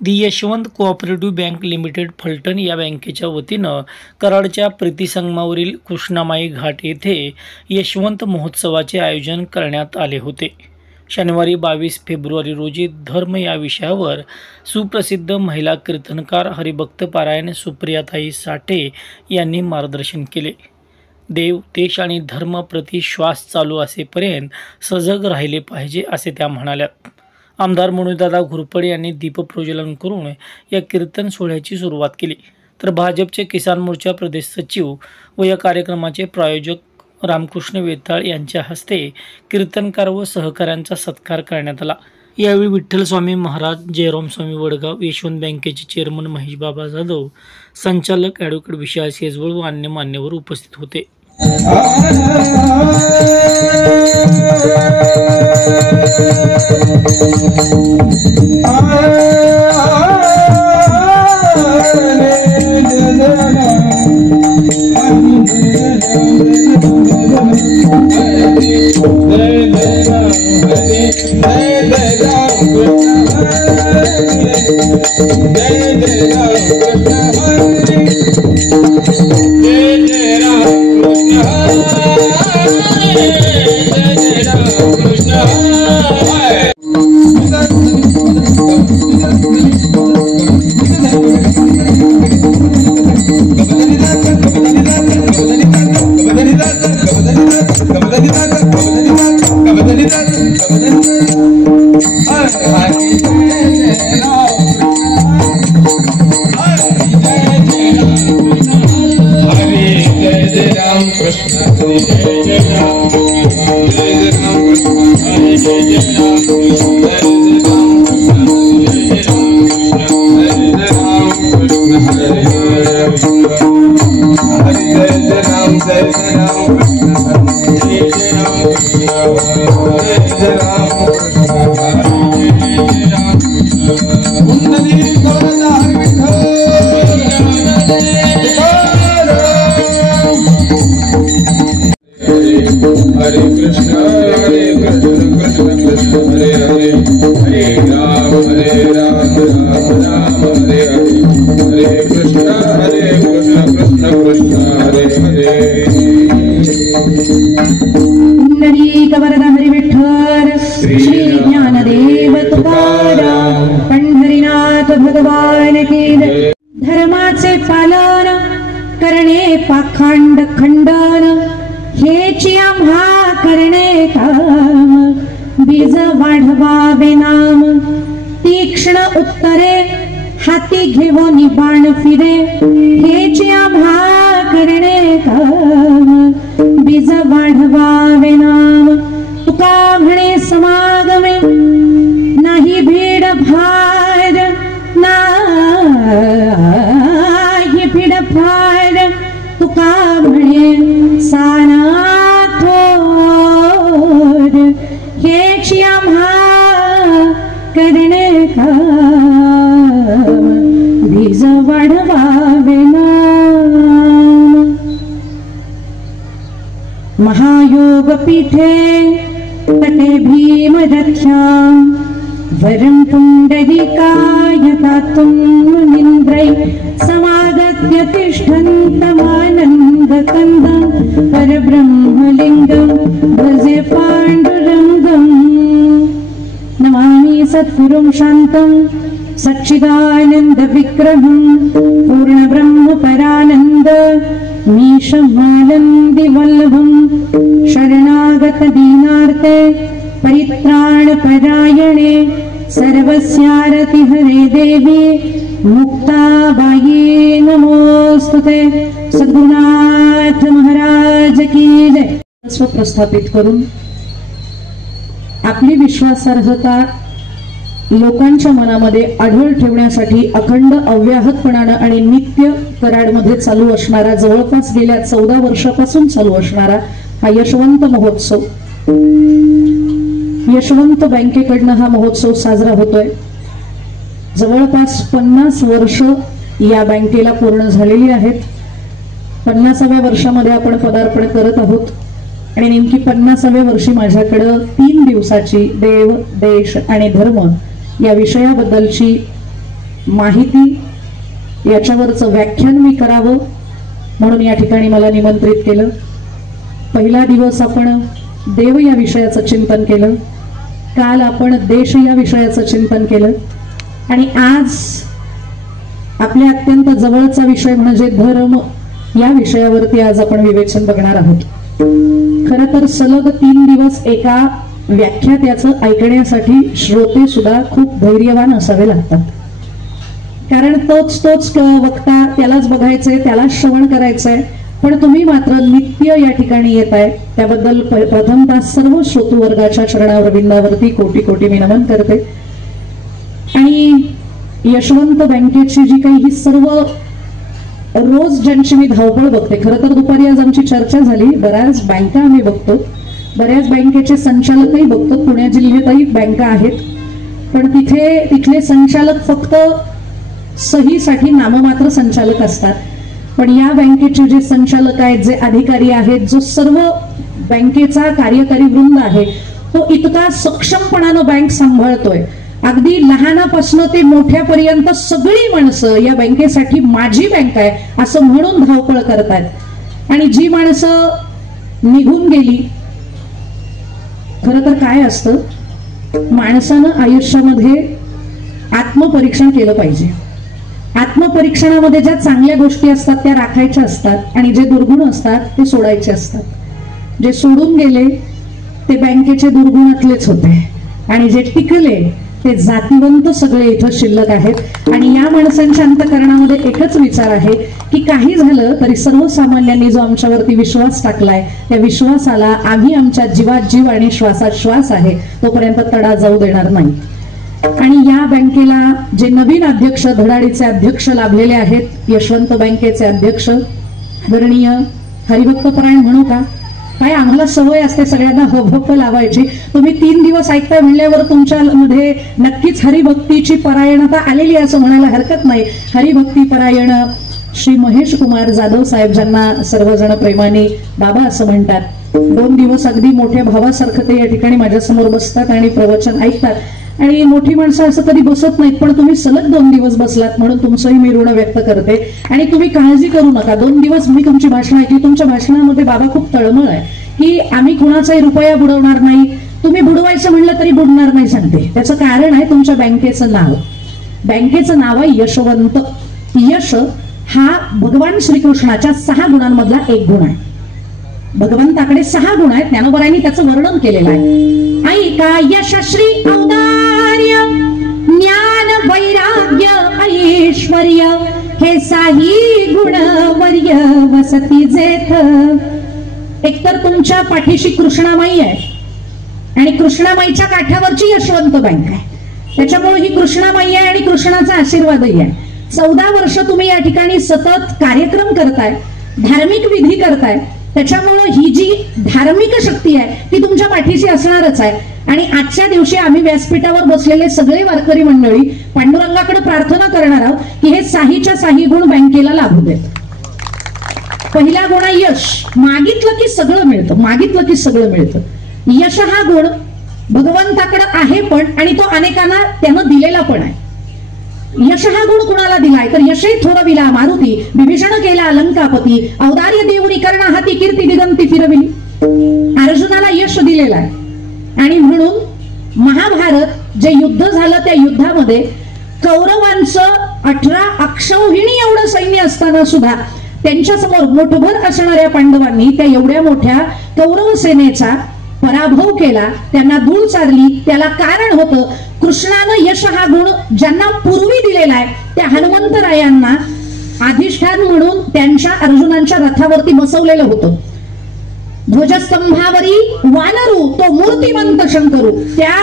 दी Yashwant cooperative bank limited Phaltan या बँकेच्या वतीनं कराडच्या प्रीतिसंगमावरील कृष्णामाई घाट येथे यशवंत महोत्सवाचे आयोजन करण्यात आले होते। शनिवारी 22 फेब्रुवारी रोजी धर्म या विषयावर सुप्रसिद्ध महिला कीर्तनकार हरिभक्त पारायण सुप्रियाताई साठे यांनी मार्गदर्शन केले। देव, देश आणि धर्म प्रति श्वास चालू असेपर्यंत सजग राहिले पाहिजे असे त्या म्हणाल्या। आमदार मनोजदादा घोरपडे यांनी दीपप्रज्वलन करून या कीर्तन सोहळ्याची सुरुवात केली, तर भाजपचे किसान मोर्चा प्रदेश सचिव व या कार्यक्रमाचे प्रायोजक रामकृष्ण वेताळ यांच्या हस्ते कीर्तनकार व सहकाऱ्यांचा सत्कार करण्यात आला। यावेळी विठ्ठल स्वामी महाराज, जयराम स्वामी वडगाव, यशवंत बँकेचे चेअरमन महेश बाबा जाधव, संचालक ॲडव्होकेट विशाल शेजवळ व अन्य मान्यवर उपस्थित होते। हरे कृष्ण कृष्ण कृष्ण हरे हरे, हरे राम राम राम हरे हरे, हरे कृष्ण कृष्ण कृष्ण हरे हरे। पुंडरीक वरद हरी विठ्ठल, श्री ज्ञानदेव तुकाराम, पंढरीनाथ भगवान की जय। धर्माचे पालन करणे पाखंड खंडन, हेची आम्हा करणे काम, बीज वाढवावे नाम, तीक्ष्ण उत्तरे हाती घेऊन बाण फिरे, हेची आम्हा करणे काम, बीज वाढवावे नाम। तुका म्हणे समागमे नाही भीड भार, नाही भीड भार, तुका म्हणे साना थोर, हेची आम्हा करणे काम, बीज वाढवावे नाम। महायोग पीठे तटे भीम रथ्यां, वरं पुंडरीकाय दातुं मुनीन्द्रै, समागत्य तिष्ठन्तमानन्दकन्दं, परब्रह्मलिङ्गं भजे पाण्डुरङ्गं। नमामि सद्गुरुं शान्तं सच्चिदानन्द विग्रहं, पूर्णब्रह्म परानन्द मीशमानन्दिवल्लभं, शरणागत दीनार्ते परित्राण परायणे, सर्वस्यारति हरे देवी मुक्ताबाई नमोस्तुते। सद्गुरुनाथ महाराज की जय। स्व प्रस्थापित करून आपली विश्वासार्हता लोकांच्या मनामध्ये आढळ ठेवण्यासाठी अखंड अव्याहतपणाने आणि नित्य कराडमध्ये चालू असणारा, जवळपास गेल्या 14 वर्षापासून चालू असणारा हा यशवंत महोत्सव, यशवंत बँकेकडनं हा महोत्सव साजरा होतोय। जवळपास 50 वर्ष या बँकेला पूर्ण झालेली आहेत। 50व्या वर्षामध्ये आपण पदार्पण करत आहोत आणि नेमकी 50व्या वर्षी माझ्याकडे 3 दिवसाची देव, देश आणि धर्म या विषयाबद्दलची माहिती याच्यावरचं व्याख्यान मी करावं म्हणून या ठिकाणी मला निमंत्रित केलं. पहिला दिवस आपण देव या विषयाचं चिंतन केलं, काल आपण देश या विषयाचं चिंतन केलं आणि आज आपल्या अत्यंत जवळचा विषय म्हणजे धर्म या विषयावरती आज आपण विवेचन बघणार आहोत. खरं तर सलग 3 दिवस एका व्याख्यात्याचं ऐकण्यासाठी श्रोते सुद्धा खूप धैर्यवान असावे लागतात. कारण तोच वक्ता त्यालाच बघायचंय, त्यालाच श्रवण करायचंय. पण तुम्ही मात्र नित्य या ठिकाणी येताय त्याबद्दल प्रथमतः सर्व श्रोतू वर्गाच्या चरणारविंदावरती कोटी कोटी मी नमन करते. आणि यशवंत बँकेची जी काही ही सर्व रोज ज्यांची मी धावपळ बघते, खरं तर दुपारी आज आमची चर्चा झाली, बऱ्याच बँका आम्ही बघतो, बऱ्याच बँकेचे संचालकही बघतो. पुणे जिल्ह्यातही बँका आहेत, पण तिथले संचालक फक्त सहीसाठी नाममात्र संचालक असतात. पण या बँकेचे जे संचालक आहेत, जे अधिकारी आहेत, जो सर्व बँकेचा कार्यकारी वृंद आहे, तो इतका सक्षमपणानं बँक सांभाळतोय. अगदी लहानापासून ते मोठ्यापर्यंत सगळी माणसं या बँकेसाठी माझी बँक आहे असं म्हणून धावपळ करतायत. आणि जी माणसं निघून गेली, खरं तर काय असतं, माणसानं आयुष्यामध्ये आत्मपरीक्षण केलं पाहिजे. आत्मपरीक्षणामध्ये ज्या चांगल्या गोष्टी असतात त्या राखायच्या असतात आणि जे दुर्गुण असतात ते सोडायचे असतात. जे सोडून गेले ते बँकेचे दुर्गुणातलेच होते आणि जे टिकले ते जातिवंत सगळे इथं शिल्लक आहेत. आणि या माणसांच्या अंतःकरणामध्ये एकच विचार आहे की काही झालं तरी सर्वसामान्यांनी जो आमच्यावरती विश्वास टाकलाय त्या विश्वासाला आम्ही आमच्या जीवात जीव आणि श्वासात श्वास आहे तोपर्यंत तडा जाऊ देणार नाही. आणि या बँकेला जे नवीन अध्यक्ष, धडाडीचे अध्यक्ष लाभलेले आहेत, यशवंत बँकेचे अध्यक्ष आदरणीय हरिभक्तपरायण म्हणू का काय, आम्हाला सवय असते सगळ्यांना हभप लावायची. तुम्ही 3 दिवस ऐकताय म्हणल्यावर तुमच्यामध्ये नक्कीच हरिभक्तीची परायणता आलेली असं म्हणायला हरकत नाही. हरिभक्ती परायण श्री महेश कुमार जाधव साहेब, ज्यांना सर्वजण प्रेमाने बाबा असं म्हणतात, 2 दिवस अगदी मोठ्या भावासारखं ते या ठिकाणी माझ्यासमोर बसतात आणि प्रवचन ऐकतात. आणि मोठी माणसं असं कधी बसत नाहीत, पण तुम्ही सलग 2 दिवस बसलात म्हणून तुमचंही मी ऋण व्यक्त करते. आणि तुम्ही काळजी करू नका, 2 दिवस मी तुमची भाषणं ऐकली, तुमच्या भाषणामध्ये बाबा खूप तळमळ आहे की आम्ही कुणाचाही रुपया बुडवणार नाही, तुम्ही बुडवायचं म्हणलं तरी बुडणार नाही सांगते. त्याचं कारण आहे तुमच्या बँकेचं नाव. बँकेचं नाव आहे यशवंत. यश हा भगवान श्रीकृष्णाच्या 6 गुणांमधला एक गुण आहे. भगवंताकडे 6 गुण आहेत, ज्ञानोबरायांनी त्याचं वर्णन केलेलं आहे. ऐका यशश्री औदार्य ज्ञान वैराग्य ऐश्वर्य हे 6 गुण वर्य वसती जेथ. एकतर तुमच्या पाठीशी कृष्णामाई आहे आणि कृष्णामाईच्या काठावरची यशवंत बँक आहे, त्याच्यामुळे ही कृष्णामाई आहे आणि कृष्णाचा आशीर्वादही आहे. 14 वर्ष तुम्ही या ठिकाणी सतत कार्यक्रम करताय, धार्मिक विधी करताय, त्याच्यामुळे ही जी धार्मिक शक्ती आहे ती तुमच्या पाठीशी असणारच आहे. आणि आजच्या दिवशी आम्ही व्यासपीठावर बसलेले सगळे वारकरी मंडळी पांडुरंगाकडे प्रार्थना करणार आहोत की हे 6च्या 6 गुण बँकेला लाभू देत. पहिला गुण आहे यश. मागितलं की सगळं मिळतं, मागितलं की सगळं मिळतं. यश हा गुण भगवंताकडे आहे पण, आणि तो अनेकांना त्यानं दिलेला पण आहे. यश हा गुण कुणाला दिलाय तर यशही थोडविला मारुती, विभीषण केला लंकापती, औदार्य देऊनी कर्णा हाती कीर्ती दिगंती फिरविली. अर्जुनाला यश दिलेलं आहे. आणि म्हणून महाभारत जे युद्ध झालं त्या युद्धामध्ये कौरवांचं 18 अक्षौहिणी एवढं सैन्य असताना सुद्धा त्यांच्या समोर मोठभर असणाऱ्या पांडवांनी त्या एवढ्या मोठ्या कौरव सेनेचा पराभव केला, त्यांना धूळ चारली. त्याला कारण होतं कृष्णानं यश हा गुण ज्यांना पूर्वी दिलेला आहे त्या हनुमंतरायांना अधिष्ठान म्हणून त्यांच्या अर्जुनांच्या रथावरती बसवलेलं होतं. ध्वजस्तंभावरी वानरू तो मूर्तिमंत शंकरू, त्या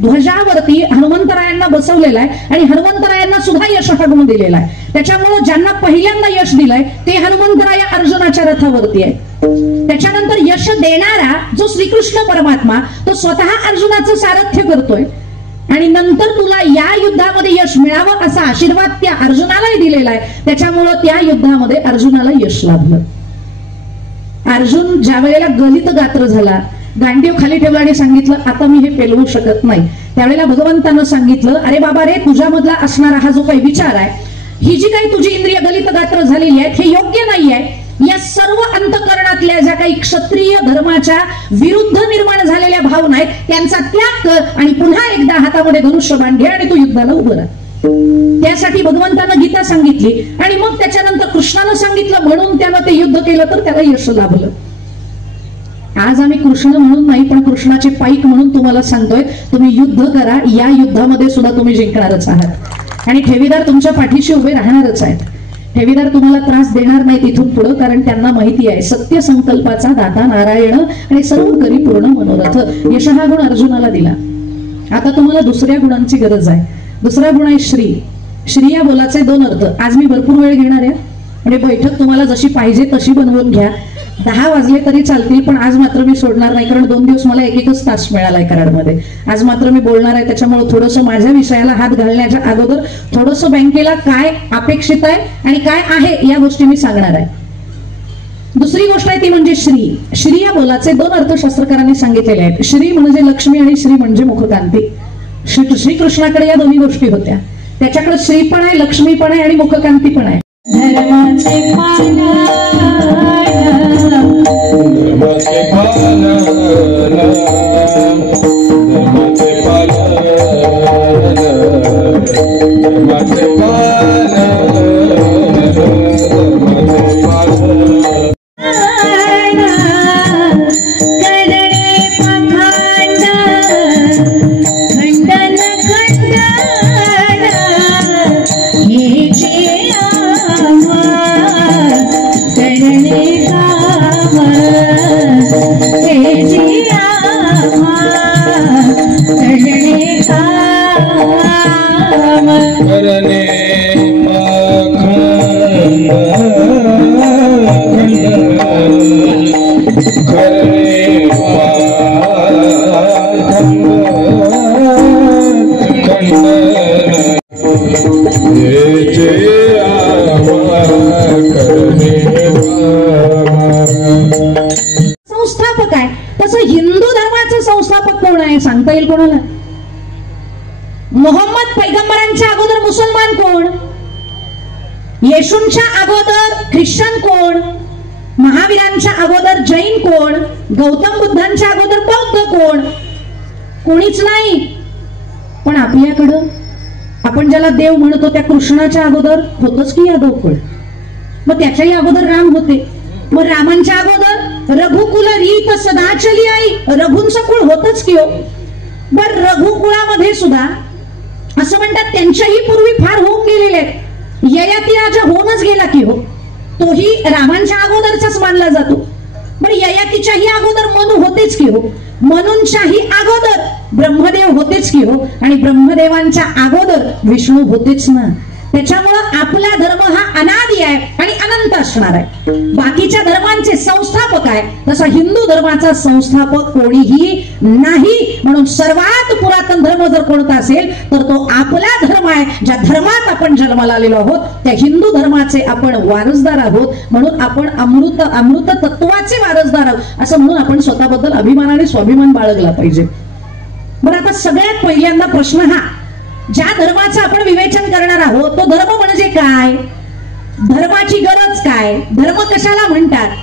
ध्वजावरती हनुमंतरायांना बसवलेला आहे आणि हनुमंतरायांना सुद्धा यश हा गुण दिलेला आहे. त्याच्यामुळे ज्यांना पहिल्यांदा यश दिलंय ते हनुमंतराय अर्जुनाच्या रथावरती आहे. त्याच्यानंतर यश देणारा जो श्रीकृष्ण परमात्मा तो स्वतः अर्जुनाचं सारथ्य करतोय आणि नंतर तुला या युद्धामध्ये यश मिळावं असा आशीर्वाद त्या अर्जुनालाही दिलेला आहे. त्याच्यामुळं त्या युद्धामध्ये अर्जुनाला यश लाभलं. अर्जुन ज्या वेळेला गलित गात्र झाला, गांडीव खाली ठेवला आणि सांगितलं आता मी हे पेलवू शकत नाही, त्यावेळेला भगवंतानं सांगितलं, अरे बाबा रे, तुझ्यामधला असणारा हा जो काही विचार आहे, ही जी काही तुझी इंद्रिय गलित गात्र झालेली आहेत, हे योग्य नाही आहे. या सर्व अंतःकरणातल्या ज्या काही क्षत्रिय धर्माच्या विरुद्ध निर्माण झालेल्या भावना आहेत त्यांचा त्याग कर आणि पुन्हा एकदा हातामध्ये धनुष्यबाण घे आणि तू युद्धाला उभं राहा. त्यासाठी भगवंतानं गीता सांगितली आणि मग त्याच्यानंतर कृष्णानं सांगितलं, म्हणून त्यानं ते युद्ध केलं तर त्याला यश लाभलं. आज आम्ही कृष्ण म्हणून नाही, पण कृष्णाचे पाईक म्हणून तुम्हाला सांगतोय, तुम्ही युद्ध करा. या युद्धामध्ये सुद्धा तुम्ही जिंकणारच आहात आणि ठेवीदार तुमच्या पाठीशी उभे राहणारच आहेत. ठेवीदार तुम्हाला त्रास देणार नाहीत इथून पुढे, कारण त्यांना माहिती आहे सत्य संकल्पाचा दाता नारायण आणि सर्व करी पूर्ण मनोरथ. यश हा गुण अर्जुनाला दिला. आता तुम्हाला दुसऱ्या गुणांची गरज आहे. दुसरा गुण आहे श्री. श्री या बोलाचे दोन अर्थ. आज मी भरपूर वेळ घेणार आहे म्हणजे बैठक तुम्हाला जशी पाहिजे तशी बनवून घ्या. 10 वाजले तरी चालतील, पण आज मात्र मी सोडणार नाही, कारण 2 दिवस मला एकच तास मिळालाय कराडमध्ये. आज मात्र मी बोलणार आहे, त्याच्यामुळे थोडंसं माझ्या विषयाला हात घालण्याच्या अगोदर थोडंसं बँकेला काय अपेक्षित आहे आणि काय आहे या गोष्टी मी सांगणार आहे. दुसरी गोष्ट आहे ती म्हणजे श्री. श्री या बोलाचे दोन अर्थ शास्त्रकारांनी सांगितलेले आहेत. श्री म्हणजे लक्ष्मी आणि श्री म्हणजे मुखकांती. श्रीकृष्णाकडे या दोन्ही गोष्टी होत्या. त्याच्याकडे श्री पण आहे, लक्ष्मी पण आहे आणि मुखकांती पण आहे. धर्माचे पालन धर्माचे पालन धर्माचे संस्थापक आहे. तसं हिंदू धर्माचं संस्थापक कोण आहे सांगता येईल कोणाला? मोहम्मद पैगंबरांच्या अगोदर मुसलमान कोण? येशूंच्या अगोदर ख्रिश्चन कोण? महावीरांच्या अगोदर जैन कोण? गौतम बुद्धांच्या अगोदर बौद्ध कोण? कोणीच नाही. पण आपल्याकडं आपण ज्याला देव म्हणतो त्या कृष्णाच्या अगोदर होतच की यादव कोण? मग त्याच्याही अगोदर राम होते. मग रामांच्या अगोदर रघुकुल रीत सदा चली आई, रघुंचं कुळ होतच की हो. बर रघुकुळामध्ये सुद्धा असं म्हणतात त्यांच्याही पूर्वी फार होऊन गेलेले आहेत. ययाती राजा होऊनच गेला की हो, तोही रामांच्या अगोदरचाच मानला जातो. पण ययातीच्याही अगोदर मनु होतेच की हो, मनूंच्याही अगोदर ब्रह्मदेव होतेच की हो, आणि ब्रह्मदेवांच्या अगोदर विष्णू होतेच ना. त्याच्यामुळं आपला धर्म हा अनादि आहे आणि अनंत असणार आहे. बाकीच्या धर्मांचे संस्थापक आहे, तसा हिंदू धर्माचा संस्थापक कोणीही नाही. म्हणून सर्वात पुरातन धर्म जर कोणता असेल तर तो आपला धर्म आहे. ज्या धर्मात आपण जन्माला आलेलो आहोत त्या हिंदू धर्माचे आपण वारसदार आहोत. म्हणून आपण अमृत तत्वाचे वारसदार आहोत असं म्हणून आपण स्वतःबद्दल अभिमान आणि स्वाभिमान बाळगला पाहिजे. बरं, आता सगळ्यात पहिल्यांदा प्रश्न हा, ज्या धर्माचं आपण विवेचन करणार आहोत तो धर्म म्हणजे काय? धर्माची गरज काय? धर्म कशाला म्हणतात?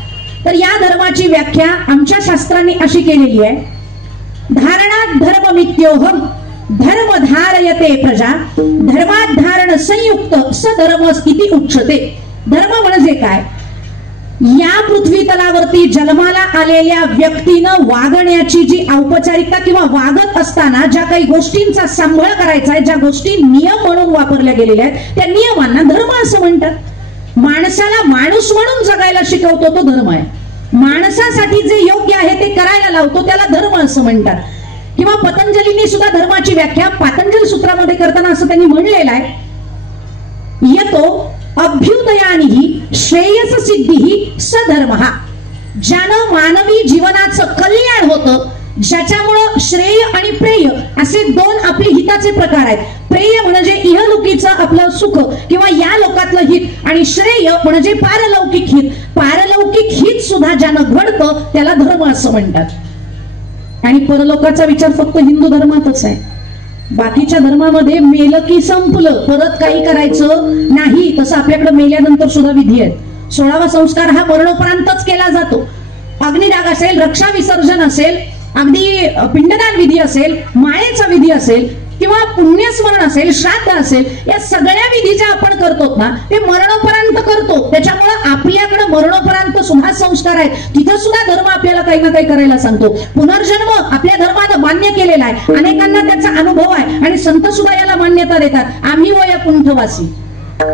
तर या धर्माची व्याख्या आमच्या शास्त्रांनी अशी केलेली आहे. धारणात धर्ममित्योहम धर्म धारयते प्रजा धर्मात धारण संयुक्त सधर्म इति उच्यते. धर्म म्हणजे काय? या पृथ्वी तलावरती जन्माला आलेल्या व्यक्तीनं वागण्याची जी औपचारिकता किंवा वागत असताना ज्या काही गोष्टींचा सांभाळ करायचा आहे, ज्या गोष्टी नियम म्हणून वापरल्या गेलेल्या आहेत त्या नियमांना धर्म असं म्हणतात. माणसाला माणूस म्हणून जगायला शिकवतो तो धर्म आहे. माणसासाठी जे योग्य आहे ते करायला लावतो त्याला धर्म असं म्हणतात. किंवा पतंजलींनी सुद्धा धर्माची व्याख्या पातंजल सूत्रामध्ये करताना असं त्यांनी म्हणलेलं आहे, येतो अभ्युदयानिही श्रेयस सिद्धी सधर्म. ज्यानं मानवी जीवनाचं कल्याण होतं, ज्याच्यामुळं श्रेय आणि प्रेय असे दोन आपले हिताचे प्रकार आहेत. प्रेय म्हणजे इहलोकीचं आपलं सुख किंवा या लोकातलं हित, आणि श्रेय म्हणजे पारलौकिक हित. पारलौकिक हित सुद्धा ज्यानं घडतं त्याला धर्म असं म्हणतात. आणि परलोकाचा विचार फक्त हिंदू धर्मातच आहे. बाकीच्या धर्मामध्ये मेलं की संपलं, परत काही करायचं नाही. तसं आपल्याकडे मेल्यानंतर सुद्धा विधी आहेत. 16वा संस्कार हा मरणोपरांतच केला जातो. अग्निदाग असेल, रक्षा विसर्जन असेल, अगदी पिंडदान विधी असेल, माळेचा विधी असेल किंवा पुण्यस्मरण असेल, श्राद्ध असेल, या सगळ्या विधी ज्या आपण करतो ना ते मरणोपरांत करतो. त्याच्यामुळे आपल्याकडे मरणोपरांत सुद्धा संस्कार आहेत. तिथं सुद्धा धर्म आपल्याला काही ना काही करायला सांगतो. पुनर्जन्म आपल्या धर्मानं मान्य केलेला आहे, अनेकांना त्याचा अनुभव आहे आणि संत सुद्धा याला मान्यता देतात. आम्ही वैकुंठवासी,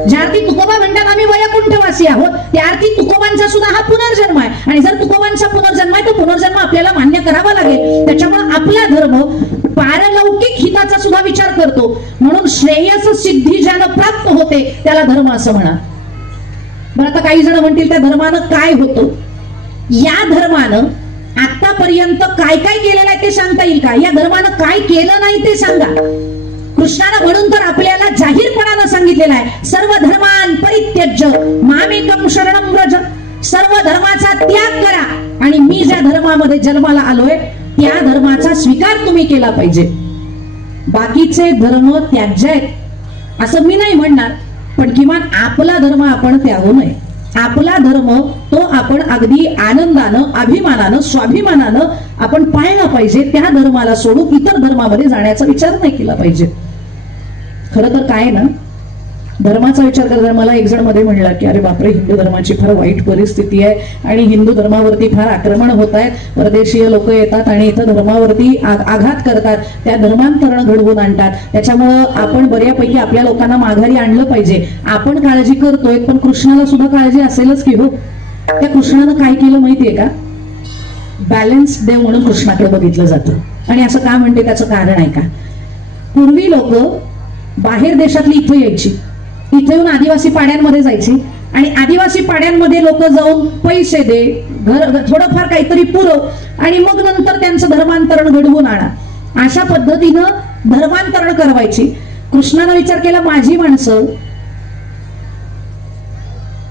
ज्या अर्थी तुकोबा म्हणतात आम्ही वैकुंठवासी आहोत, त्या अर्थी तुकोबांचा सुद्धा हा पुनर्जन्म आहे. आणि जर तुकोबांचा पुनर्जन्म आहे तर पुनर्जन्म आपल्याला मान्य करावा लागेल. त्याच्यामुळे आपला धर्म पारलौकिक हिताचा सुद्धा विचार करतो. म्हणून श्रेयस सिद्धी ज्याला प्राप्त होते त्याला धर्म असं म्हणा. बरं, आता काही जण म्हणतील त्या धर्मानं काय होतं? या धर्मानं आतापर्यंत काय काय केलेलं आहे ते सांगता येईल का? या धर्मानं काय केलं नाही ते सांगा. कृष्णानं म्हणून तर आपल्याला जाहीरपणानं सांगितलेलं आहे, सर्व धर्मान परित्यज्य मामेकम शरणं व्रज. सर्व धर्माचा त्याग करा आणि मी ज्या धर्मामध्ये जन्माला आलोय त्या धर्माचा स्वीकार तुम्ही केला पाहिजे. बाकीचे धर्म त्याज्य आहेत असं मी नाही म्हणणार, पण किमान आपला धर्म आपण त्यागू नये. आपला धर्म तो आपण अगदी आनंदानं, अभिमानानं, स्वाभिमानानं आपण पाळला पाहिजे. त्या धर्माला सोडून इतर धर्मामध्ये जाण्याचा विचार नाही केला पाहिजे. खरं तर काय ना, धर्माचा विचार करताना मला एक जण मध्ये म्हणला की अरे बापरे, हिंदू धर्माची फार वाईट परिस्थिती आहे आणि हिंदू धर्मावरती फार आक्रमण होत आहेत, परदेशीय लोक येतात आणि इथं धर्मावरती आघात करतात, त्या धर्मांतरण घडवून आणतात, त्याच्यामुळं आपण बऱ्यापैकी आपल्या लोकांना माघारी आणलं पाहिजे. आपण काळजी करतोय पण कृष्णाला सुद्धा काळजी असेलच की हो. त्या कृष्णानं काय केलं माहितीये का? बॅलन्स देव म्हणून कृष्णाकडे बघितलं जातं. आणि असं का म्हणते त्याचं कारण आहे का? पूर्वी लोक बाहेर देशातली इथं यायची, इथे येऊन आदिवासी पाड्यांमध्ये जायची आणि आदिवासी पाड्यांमध्ये लोक जाऊन पैसे दे, घर थोडंफार काहीतरी पुरव आणि मग नंतर त्यांचं धर्मांतरण घडवून आणा. अशा पद्धतीनं धर्मांतरण करवायची. कृष्णानं विचार केला, माझी माणसं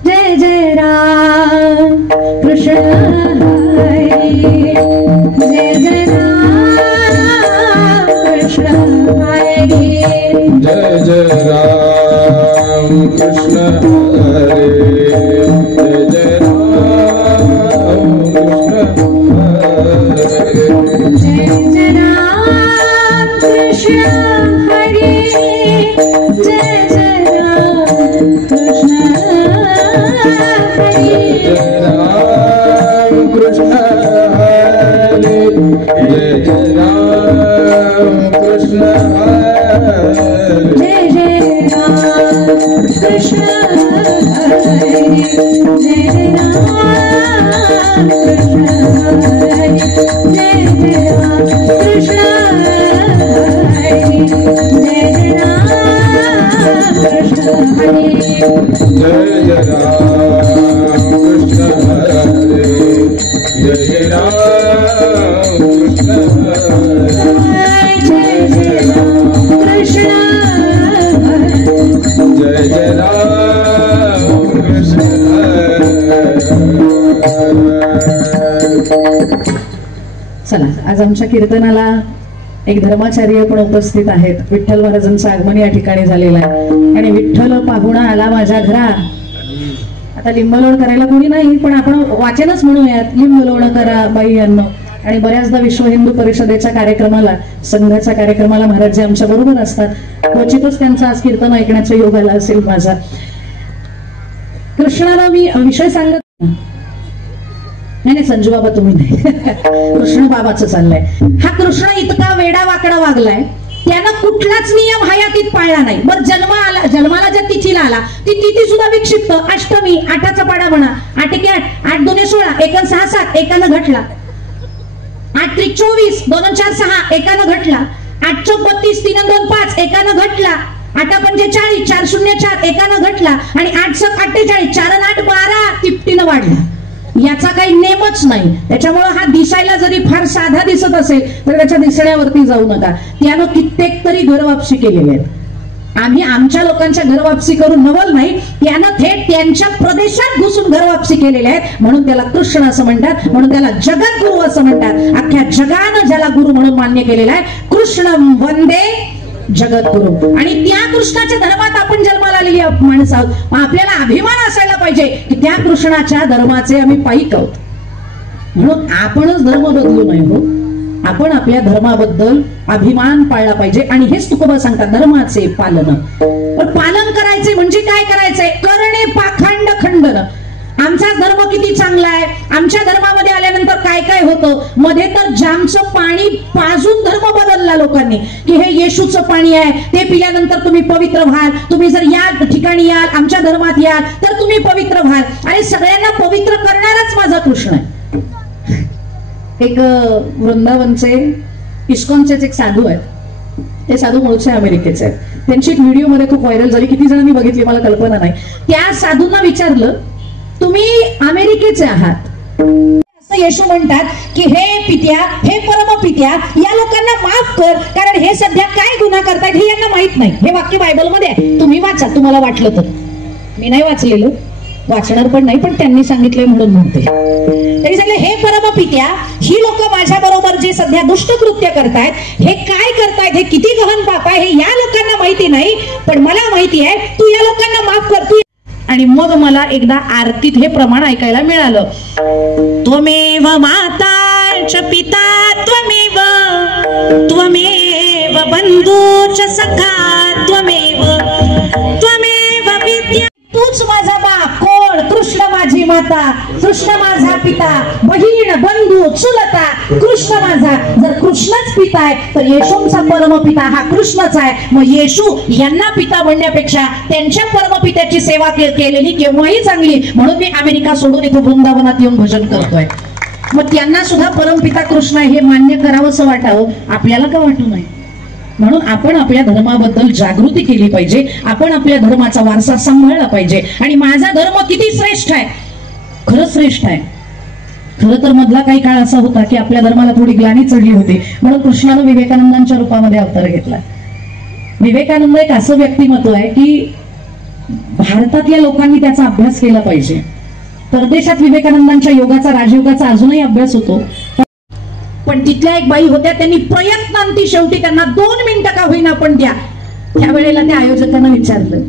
जय जय राम कृष्ण हरी, जय जय राम कृष्ण हरी, जय जय राम कृष्ण हरे, जय जय राम कृष्ण हरे, जय जय राम कृष्ण हरी, जय जय राम कृष्ण हरी, जय राम कृष्ण हरे, जय जय राम कृष्ण हरे, जय जय राम कृष्ण हरी, जय जय राम कृष्ण हरी, जय जय राम कृष्ण हरी, जय जय राम कृष्ण हरी, जय जय राम कृष्ण हरे, जय जय राम कृष्ण हरे, जय जय राम कृष्ण हरी, जय जय राम कृष्ण हरे. चला, आज आमच्या कीर्तनाला एक धर्माचार्य पण उपस्थित आहेत. विठ्ठल महाराजांचं आगमन या ठिकाणी झालेलं आहे आणि विठ्ठल पाहुणा आला माझ्या घरा. आता लिंबलोण करायला कोणी नाही, पण आपण वाचनच म्हणूयात, लिंबलोण करा बाई यांनो. आणि बऱ्याचदा विश्व हिंदू परिषदेच्या कार्यक्रमाला, संघाच्या कार्यक्रमाला महाराज जे आमच्या बरोबर असतात, क्वचितच त्यांचं आज कीर्तन ऐकण्याचा योग आला असेल माझा. कृष्णाला मी विषय सांगत नाही, संजू बाबा तुम्ही नाही, कृष्ण बाबाचं चाललंय. हा कृष्ण इतका वेडा वाकडा वागलाय, त्यानं कुठलाच नियम हयातीत पाळला नाही. बरं, जन्माला ज्या तिथीला आला ती तिथी सुद्धा विक्षिप्त. अष्टमी, 8चा पाडा म्हणा, 8 एके 8, 8 दुने 16, 1 6 7, एकानं घटला. 8 त्रिक 24, 2 4 6, एकानं घटला. 8 चौक 32, 3 2 5, एकानं घटला. 8 पंचे 40, 4 0 4, एकानं घटला. आणि 8 7 48, 4 8 12, तिपटीनं वाढला. याचा काही नेमच नाही. त्याच्यामुळे हा दिसायला जरी फार साधा दिसत असेल तर त्याच्या दिसण्यावरती जाऊ नका. त्यानं कित्येक तरी घरवापसी केलेली आहे. आम्ही आमच्या लोकांच्या घरवापसी करून नवल नाही, त्यानं थेट त्यांच्या प्रदेशात घुसून घरवापसी केलेल्या आहेत. म्हणून त्याला कृष्ण असं म्हणतात, म्हणून त्याला जगद्गुरु असं म्हणतात. अख्ख्या जगानं ज्याला गुरु म्हणून मान्य केलेला आहे. कृष्ण वंदे जगद्गुरु आणि त्या कृष्णाच्या धर्मात आपण जन्माला आलेली माणसं आहोत. मग आपल्याला अभिमान असायला पाहिजे की त्या कृष्णाच्या धर्माचे आम्ही पाईक आहोत. म्हणून आपणच धर्म बदलू नये हो, आपण आपल्या धर्माबद्दल अभिमान पाळला पाहिजे. आणि हेच तुकोबा सांगतात धर्माचे पालन. पण पालन करायचे म्हणजे काय करायचंय? करणे पाखंड खंडन. आमचा धर्म किती चांगला आहे, आमच्या धर्मामध्ये आल्यानंतर काय काय होतं. मध्ये तर जामचं पाणी पाजून धर्म बदलला लोकांनी की हे येशूचं पाणी आहे, ते पिल्यानंतर तुम्ही पवित्र व्हाल, तुम्ही जर या ठिकाणी याल, आमच्या धर्मात याल तर तुम्ही पवित्र व्हाल. आणि सगळ्यांना पवित्र करणाराच माझा कृष्ण आहे. एक वृंदावनचे इस्कॉनचेच एक साधू आहेत. ते साधू मूळचे अमेरिकेचे आहेत. त्यांची एक व्हिडिओ मध्ये खूप व्हायरल झाली, किती जणांनी बघितली मला कल्पना नाही. त्या साधूंना विचारलं, तुम्ही अमेरिकेचे आहात, असं येशू म्हणतात की हे पित्या, हे परमपित्या, या लोकांना माफ कर, कारण हे सध्या काय गुन्हा करतायत हे यांना माहित नाही. हे वाक्य बायबलमध्ये आहे, तुम्ही वाचा तुम्हाला वाटलं तर. मी नाही वाचलेलं, वाचणार पण नाही, पण त्यांनी सांगितलंय म्हणून म्हणते. त्यांनी सांगितलं, हे परमपित्या, ही लोक माझ्या बरोबर जे सध्या दुष्ट कृत्य करतायत, हे काय करतायत, हे किती गहन पाप आहे हे या लोकांना माहिती नाही, पण मला माहिती आहे. तू या लोकांना माफ कर. तू. आणि मग मला एकदा आरतीत हे प्रमाण ऐकायला मिळालं. त्वमेव माता च पिता त्वमेव, त्वमेव बंधू च सखा त्वमेव, त्वमेव विद्या. तूच माझा बाप. कोण? कृष्ण माझी माता, कृष्ण माझा पिता, बहीण, बंधू, चुलता, कृष्ण माझा. जर कृष्णच पिता आहे तर येशूंचा परमपिता हा कृष्णच आहे. मग येशू यांना पिता म्हणण्यापेक्षा त्यांच्या परमपित्याची सेवा केलेली केव्हाही चांगली. म्हणून मी अमेरिका सोडून इथे वृंदावनात येऊन भजन करतोय. मग त्यांना सुद्धा परमपिता कृष्ण हे मान्य करावंसं वाटावं, आपल्याला का वाटू नये. म्हणून आपण आपल्या धर्माबद्दल जागृती केली पाहिजे, आपण आपल्या धर्माचा वारसा सांभाळला पाहिजे. आणि माझा धर्म किती श्रेष्ठ आहे, खरंच श्रेष्ठ आहे. खरं तर मधला काही काळ असा होता की आपल्या धर्माला थोडी ग्लानी चढली होती, म्हणून कृष्णानं विवेकानंदांच्या रूपामध्ये अवतार घेतला. विवेकानंद एक असं व्यक्तिमत्व आहे की भारतातल्या लोकांनी त्याचा अभ्यास केला पाहिजे. परदेशात विवेकानंदांच्या योगाचा, राजयोगाचा अजूनही अभ्यास होतो. पण तिथल्या एक बाई होत्या, त्यांनी प्रयत्नांती शेवटी त्यांना 2 मिनिटं का होईना पण द्या. त्यावेळेला त्या आयोजकांना विचारलं,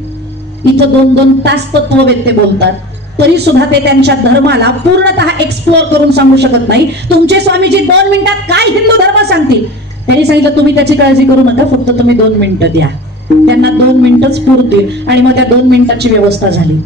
इथं 2-2 तास तत्ववेत्ते बोलतात, तरी सुद्धा ते त्यांच्या धर्माला पूर्णतः एक्सप्लोर करून सांगू शकत नाही. तुमचे स्वामीजी 2 मिनिटात काय हिंदू धर्म सांगतील? त्यांनी सांगितलं, तुम्ही त्याची काळजी करू नका, फक्त तुम्ही 2 मिनिटं द्या. त्यांना 2 मिनिटच पुरतील. आणि मग त्या 2 मिनिटाची व्यवस्था झाली.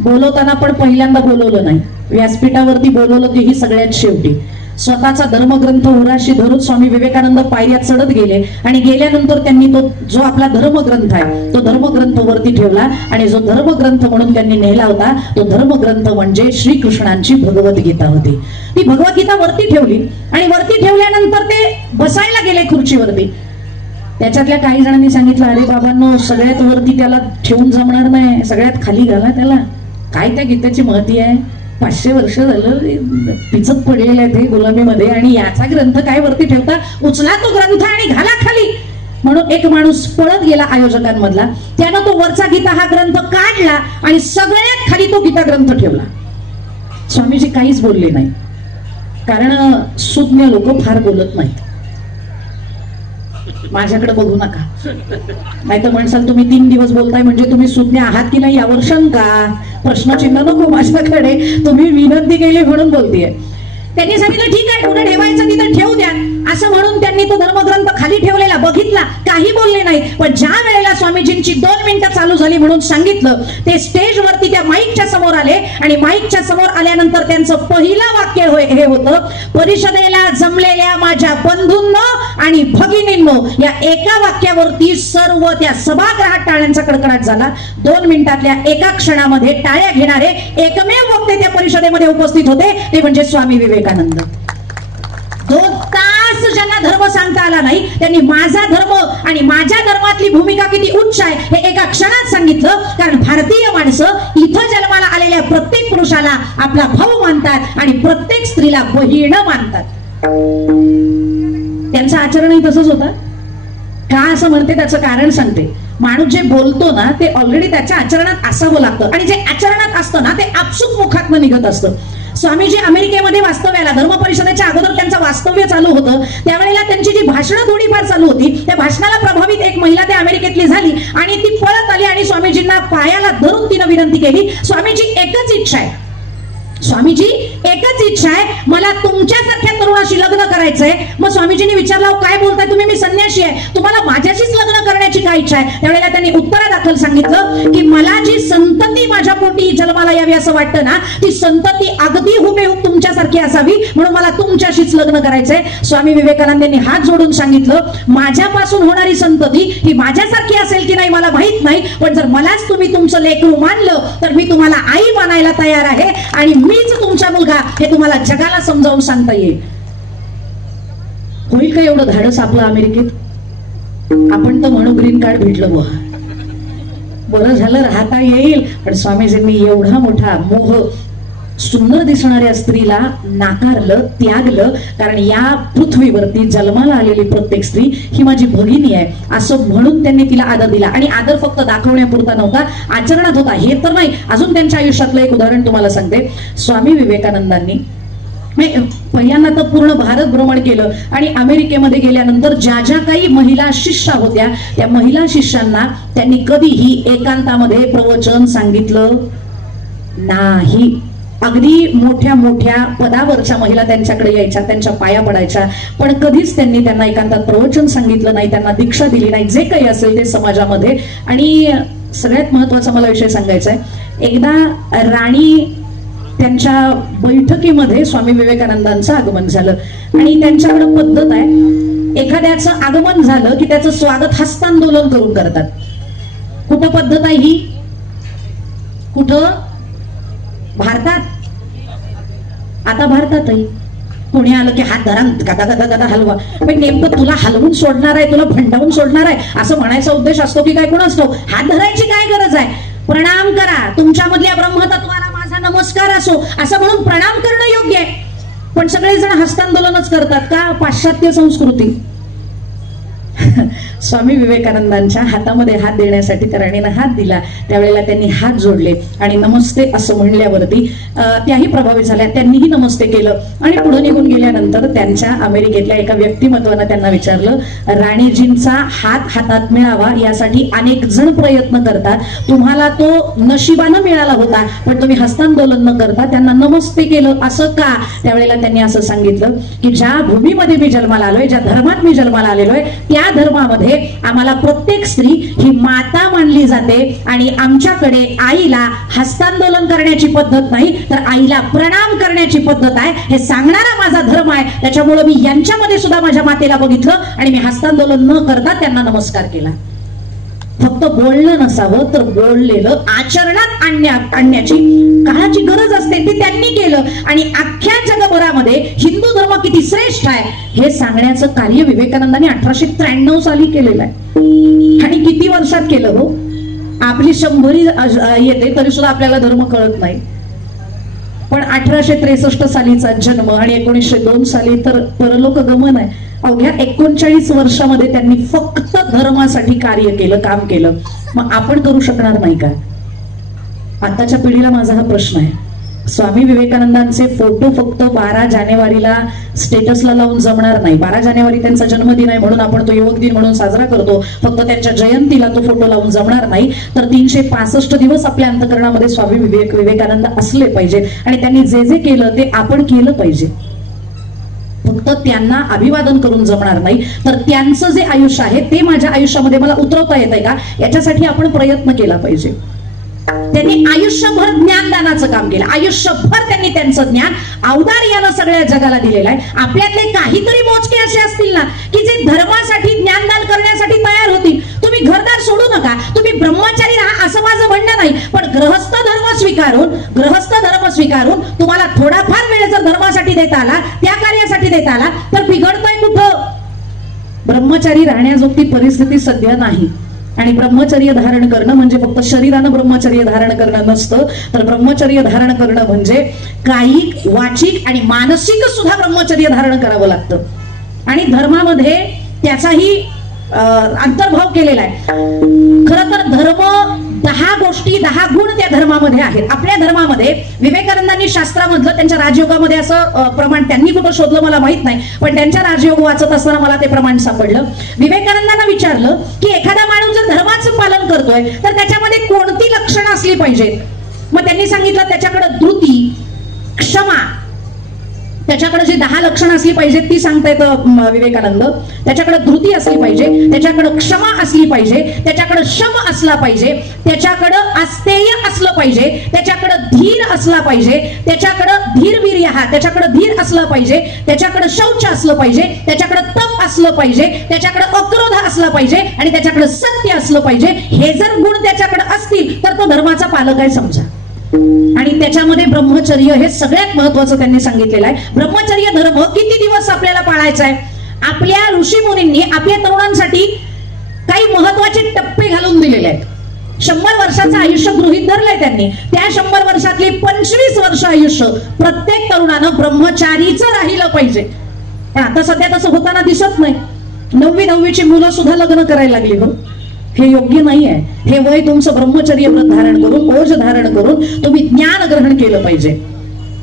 बोलवताना पण पहिल्यांदा बोलवलं नाही, व्यासपीठावरती बोलवलं तेही सगळ्यात शेवटी. स्वतःचा धर्मग्रंथ उराशी धरून स्वामी विवेकानंद पायऱ्या चढत गेले. आणि गेल्यानंतर त्यांनी तो जो आपला धर्मग्रंथ आहे तो धर्मग्रंथ वरती ठेवला. आणि जो धर्मग्रंथ म्हणून त्यांनी नेला होता तो धर्मग्रंथ म्हणजे श्रीकृष्णांची भगवद्गीता होती. ती भगवद्गीता वरती ठेवली. आणि वरती ठेवल्यानंतर ते बसायला गेले खुर्चीवरती. त्याच्यातल्या काही जणांनी सांगितलं, अरे बाबांनो, सगळ्यात वरती त्याला ठेवून जमणार नाही, सगळ्यात खाली घाला त्याला. काय त्या गीतेची महती आहे? 500 वर्ष झालं पिचत पडलेलं आहे ते गुलामीमध्ये, आणि याचा ग्रंथ काय वरती ठेवता? उचला तो ग्रंथ आणि घाला खाली. म्हणून एक माणूस पळत गेला आयोजकांमधला, त्यानं तो वरचा गीता हा ग्रंथ काढला आणि सगळ्यात खाली तो गीता ग्रंथ ठेवला. स्वामीजी काहीच बोलले नाही, कारण सुज्ञ लोक फार बोलत नाहीत. माझ्याकडे बघू नका, नाही तर म्हणसाल तुम्ही 3 दिवस बोलताय म्हणजे तुम्ही सुज्ञ आहात की नाही यावर शंका, प्रश्नचिन्ह नको माझ्याकडे. तुम्ही विनंती केली म्हणून बोलतेय. त्यांनी सांगितलं, ठीक आहे, कुठे ठेवायचं तिथं ठेवू द्या, असं म्हणून त्यांनी तो धर्मग्रंथ खाली ठेवलेला बघितला, काही बोलले नाही. पण ज्या वेळेला स्वामीजींची 2 मिनिटं चालू झाली म्हणून सांगितलं, ते स्टेजवरती त्या माईकच्या समोर आले. आणि माईकच्या समोर आल्यानंतर त्यांचं पहिलं वाक्य हे होतं, परिषदेला जमलेल्या माझ्या बंधूंनो आणि भगिनींनो. या एका वाक्यावरती सर्व त्या सभागृहात टाळ्यांचा कडकडाट झाला. 2 मिनिटातल्या एका क्षणामध्ये टाळ्या घेणारे एकमेव वक्ते त्या परिषदेमध्ये उपस्थित होते, ते म्हणजे स्वामी विवेकानंद. 2 तास ज्यांना धर्म सांगता आला नाही, त्यांनी माझा धर्म आणि माझ्या धर्मातली भूमिका किती उच्च आहे हे एका क्षणात सांगितलं. कारण भारतीय माणसं इथं जन्माला आलेल्या प्रत्येक पुरुषाला आपला भाऊ मानतात आणि प्रत्येक स्त्रीला बहीण मानतात. त्यांचं आचरणही तसंच होतं. का असं म्हणते त्याचं कारण सांगते. माणूस जे बोलतो ना ते ऑलरेडी त्याच्या आचरणात असावं लागतं, आणि जे आचरणात असतं ना ते आपसूक मुखातनं निघत असतं. स्वामीजी अमेरिकेमध्ये वास्तव्याला, धर्म परिषदेच्या अगोदर त्यांचं वास्तव्य चालू होतं, त्यावेळेला त्यांची जी भाषणं थोडीफार चालू होती, त्या भाषणाला प्रभावित एक महिला त्या अमेरिकेतली झाली आणि ती पळत आली आणि स्वामीजींना पायाला धरून तिनं विनंती केली, स्वामीजी एकच इच्छा आहे, स्वामीजी एकच इच्छा आहे, मला तुमच्यासारख्या तरुणाशी लग्न करायचंय. मग स्वामीजींनी विचारलं, काय बोलताय तुम्ही, मी संन्यासी आहे, तुम्हाला माझ्याशीच लग्न करण्याची काय इच्छा आहे? त्यावेळेला त्यांनी उत्तरादाखल सांगितलं की मला जी संतती माझ्या पोटी जन्माला यावी असं वाटतं ना, ती संतती अगदी हुबेहूब तुमच्यासारखी असावी, म्हणून मला तुमच्याशीच लग्न करायचंय. स्वामी विवेकानंदांनी हात जोडून सांगितलं, माझ्यापासून होणारी संतती ही माझ्यासारखी असेल की नाही मला माहित नाही, पण जर मलाच तुम्ही तुमचं लेकरू मानलं तर मी तुम्हाला आई मानायला तयार आहे आणि मीच तुमचा मुलगा हे तुम्हाला जगाला समजावून सांगता येईल. होईल का एवढं धाडस आपलं अमेरिकेत? आपण तर म्हणू ग्रीन कार्ड भेटलं बुवा, बरं झालं राहता येईल. पण स्वामीजींनी एवढा मोठा मोह सुंदर दिसणाऱ्या स्त्रीला नाकारलं, त्यागलं, कारण या पृथ्वीवरती जन्माला आलेली प्रत्येक स्त्री ही माझी भगिनी आहे असं म्हणून त्यांनी तिला आदर दिला. आणि आदर फक्त दाखवण्यापुरता नव्हता, आचरणात होता. हे तर नाही, अजून त्यांच्या आयुष्यातलं एक उदाहरण तुम्हाला सांगते. स्वामी विवेकानंदांनी पहिल्यांदा तर पूर्ण भारत भ्रमण केलं आणि अमेरिकेमध्ये गेल्यानंतर ज्या ज्या काही महिला शिष्या होत्या त्या महिला शिष्यांना त्यांनी कधीही एकांतामध्ये प्रवचन सांगितलं नाही. अगदी मोठ्या मोठ्या पदावरच्या महिला त्यांच्याकडे यायच्या, त्यांच्या पाया पडायच्या, पण कधीच त्यांनी त्यांना एकांतात प्रवचन सांगितलं नाही, त्यांना दीक्षा दिली नाही, जे काही असेल ते समाजामध्ये. आणि सगळ्यात महत्वाचा मला विषय सांगायचा आहे, एकदा राणी त्यांच्या बैठकीमध्ये स्वामी विवेकानंदांचं आगमन झालं आणि त्यांच्याकडे पद्धत आहे, एखाद्याचं आगमन झालं की त्याचं स्वागत हस्तांदोलन करून करतात. कुठं पद्धत आहे ही? कुठं? भारतात. आता भारतातही कोणी आलं की हात धरा, गदा हलवा. पण नेमकं तुला हलवून सोडणार आहे, तुला भंडावून सोडणार आहे असं म्हणायचा उद्देश असतो की काय? कोण असतो? हात धरायची काय गरज आहे? प्रणाम करा, तुमच्यामधल्या ब्रह्मतत्वाला माझा नमस्कार असो असं म्हणून प्रणाम करणं योग्य आहे. पण सगळेजण हस्तांदोलनच करतात का? पाश्चात्य संस्कृती. स्वामी विवेकानंदांच्या हातामध्ये हात देण्यासाठी त्या राणीनं हात दिला, त्यावेळेला त्यांनी हात जोडले आणि नमस्ते असं म्हणल्यावरती त्याही प्रभावित झाल्या, त्यांनीही नमस्ते केलं. आणि पुढे निघून गेल्यानंतर त्यांच्या अमेरिकेतल्या एका व्यक्तिमत्वानं त्यांना विचारलं, राणीजींचा हात हातात मिळावा यासाठी अनेक जण प्रयत्न करतात, तुम्हाला तो नशिबानं मिळाला होता पण तुम्ही हस्तांदोलन न करता त्यांना नमस्ते केलं, असं का? त्यावेळेला त्यांनी असं सांगितलं की ज्या भूमीमध्ये मी जन्माला आलोय, ज्या धर्मात मी जन्माला आलेलो आहे, त्या धर्मामध्ये आम्हाला प्रत्येक स्त्री ही माता मानली जाते आणि आमच्याकडे आईला हस्तांदोलन करण्याची पद्धत नाही तर आईला प्रणाम करण्याची पद्धत आहे, हे सांगणारा माझा धर्म आहे. त्याच्यामुळे मी यांच्यामध्ये सुद्धा माझ्या मातेला बघितलं आणि मी हस्तांदोलन न करता त्यांना नमस्कार केला. फक्त बोलणं नसावं तर बोललेलं आचरणात आणण्याची काळाची गरज असते, ते त्यांनी केलं. आणि अख्ख्या जगभरामध्ये हिंदू धर्म किती श्रेष्ठ आहे हे सांगण्याचं कार्य विवेकानंदांनी 1893 साली केलेलं आहे. आणि किती वर्षात केलं हो? आपली 100 येते तरी सुद्धा आपल्याला धर्म कळत नाही. पण 1863 सालीचा जन्म आणि 1902 साली तर परलोक गमन आहे. अवघ्या 39 वर्षामध्ये त्यांनी फक्त धर्मासाठी कार्य केलं, काम केलं. मग आपण करू शकणार नाही का? आताच्या पिढीला माझा हा प्रश्न आहे. स्वामी विवेकानंदांचे फोटो फक्त 12 जानेवारीला स्टेटसला लावून जमणार नाही. 12 जानेवारी त्यांचा जन्मदिन आहे म्हणून आपण तो युवक दिन म्हणून साजरा करतो, फक्त त्यांच्या जयंतीला तो फोटो लावून जमणार नाही. तर 365 दिवस आपल्या अंतःकरणामध्ये स्वामी विवेकानंद असले पाहिजे आणि त्यांनी जे जे केलं ते आपण केलं पाहिजे. फक्त त्यांना अभिवादन करून जमणार नाही, तर त्यांचं जे आयुष्य आहे ते माझ्या आयुष्यामध्ये मला उतरवता येतंय का याच्यासाठी आपण प्रयत्न केला पाहिजे. त्यांनी आयुष्यभर ज्ञानदानाचं काम केलं, आयुष्यभर त्यांनी त्यांचं ज्ञान औदार्यानं सगळ्या जगाला दिलेलं आहे. आपल्यातले काहीतरी मोजके असे असतील ना की जे धर्मासाठी ज्ञानदान करण्यासाठी तयार होतील. तुम्ही घरदार सोडू नका, तुम्ही ब्रह्मचारी राहा असं माझं म्हणणं नाही, पण गृहस्थ धर्म स्वीकारून तुम्हाला थोडाफार वेळ जर धर्मासाठी देता आला, त्या कार्यासाठी देता आला तर बिघडतंय कुठं? ब्रह्मचारी राहण्याजोगती परिस्थिती सध्या नाही. आणि ब्रह्मचर्य धारण करणं म्हणजे फक्त शरीरानं ब्रह्मचर्य धारण करणं नसतं, तर ब्रह्मचर्य धारण करणं म्हणजे कायिक, वाचिक आणि मानसिक सुद्धा ब्रह्मचर्य धारण करावं लागतं. आणि धर्मामध्ये त्याचाही अंतर्भाव केलेला आहे. खरं तर धर्म 10 गोष्टी 10 गुण त्या धर्मामध्ये आहेत. आपल्या धर्मामध्ये विवेकानंदांनी शास्त्रामधलं त्यांच्या राजयोगामध्ये असं प्रमाण त्यांनी कुठं शोधलं मला माहित नाही, पण त्यांच्या राजयोग वाचत असताना मला ते प्रमाण सापडलं. विवेकानंदांना विचारलं की एखादा माणूस जर धर्माचं पालन करतोय तर त्याच्यामध्ये कोणती लक्षणं असली पाहिजेत. मग त्यांनी सांगितलं त्याच्याकडे धृती, क्षमा, त्याच्याकडे जी 10 लक्षणं असली पाहिजेत ती सांगतायत विवेकानंद. त्याच्याकडे धृती असली पाहिजे, त्याच्याकडे क्षमा असली पाहिजे, त्याच्याकडे शम असला पाहिजे, त्याच्याकडे आस्तेय असलं पाहिजे, त्याच्याकडे धीर असला पाहिजे, त्याच्याकडे धीरवीर्य हा त्याच्याकडे धीर असलं पाहिजे, त्याच्याकडे शौच असलं पाहिजे, त्याच्याकडे तप असलं पाहिजे, त्याच्याकडे अक्रोध असला पाहिजे आणि त्याच्याकडे सत्य असलं पाहिजे. हे जर गुण त्याच्याकडे असतील तर तो धर्माचा पालक आहे समजा. आणि त्याच्यामध्ये ब्रह्मचर्य हे सगळ्यात महत्वाचं त्यांनी सांगितलेलं आहे. ब्रह्मचर्य धर्म किती दिवस आपल्याला पाळायचा आहे. आपल्या ऋषी मुनींनी आपल्या तरुणांसाठी काही महत्वाचे टप्पे घालून दिलेले आहेत. 100 वर्षाचं आयुष्य गृहीत धरलंय त्यांनी. त्या 100 वर्षातली 25 वर्ष आयुष्य प्रत्येक तरुणानं ब्रह्मचारीचं राहिलं पाहिजे. पण आता सध्या तसं होताना दिसत नाही. 9वी-10वीची मुलं सुद्धा लग्न करायला लागली हो. हे योग्य नाही आहे. हे वय तुमचं ब्रह्मचर्य व्रत धारण करून, ओज धारण करून तुम्ही ज्ञान ग्रहण केलं पाहिजे.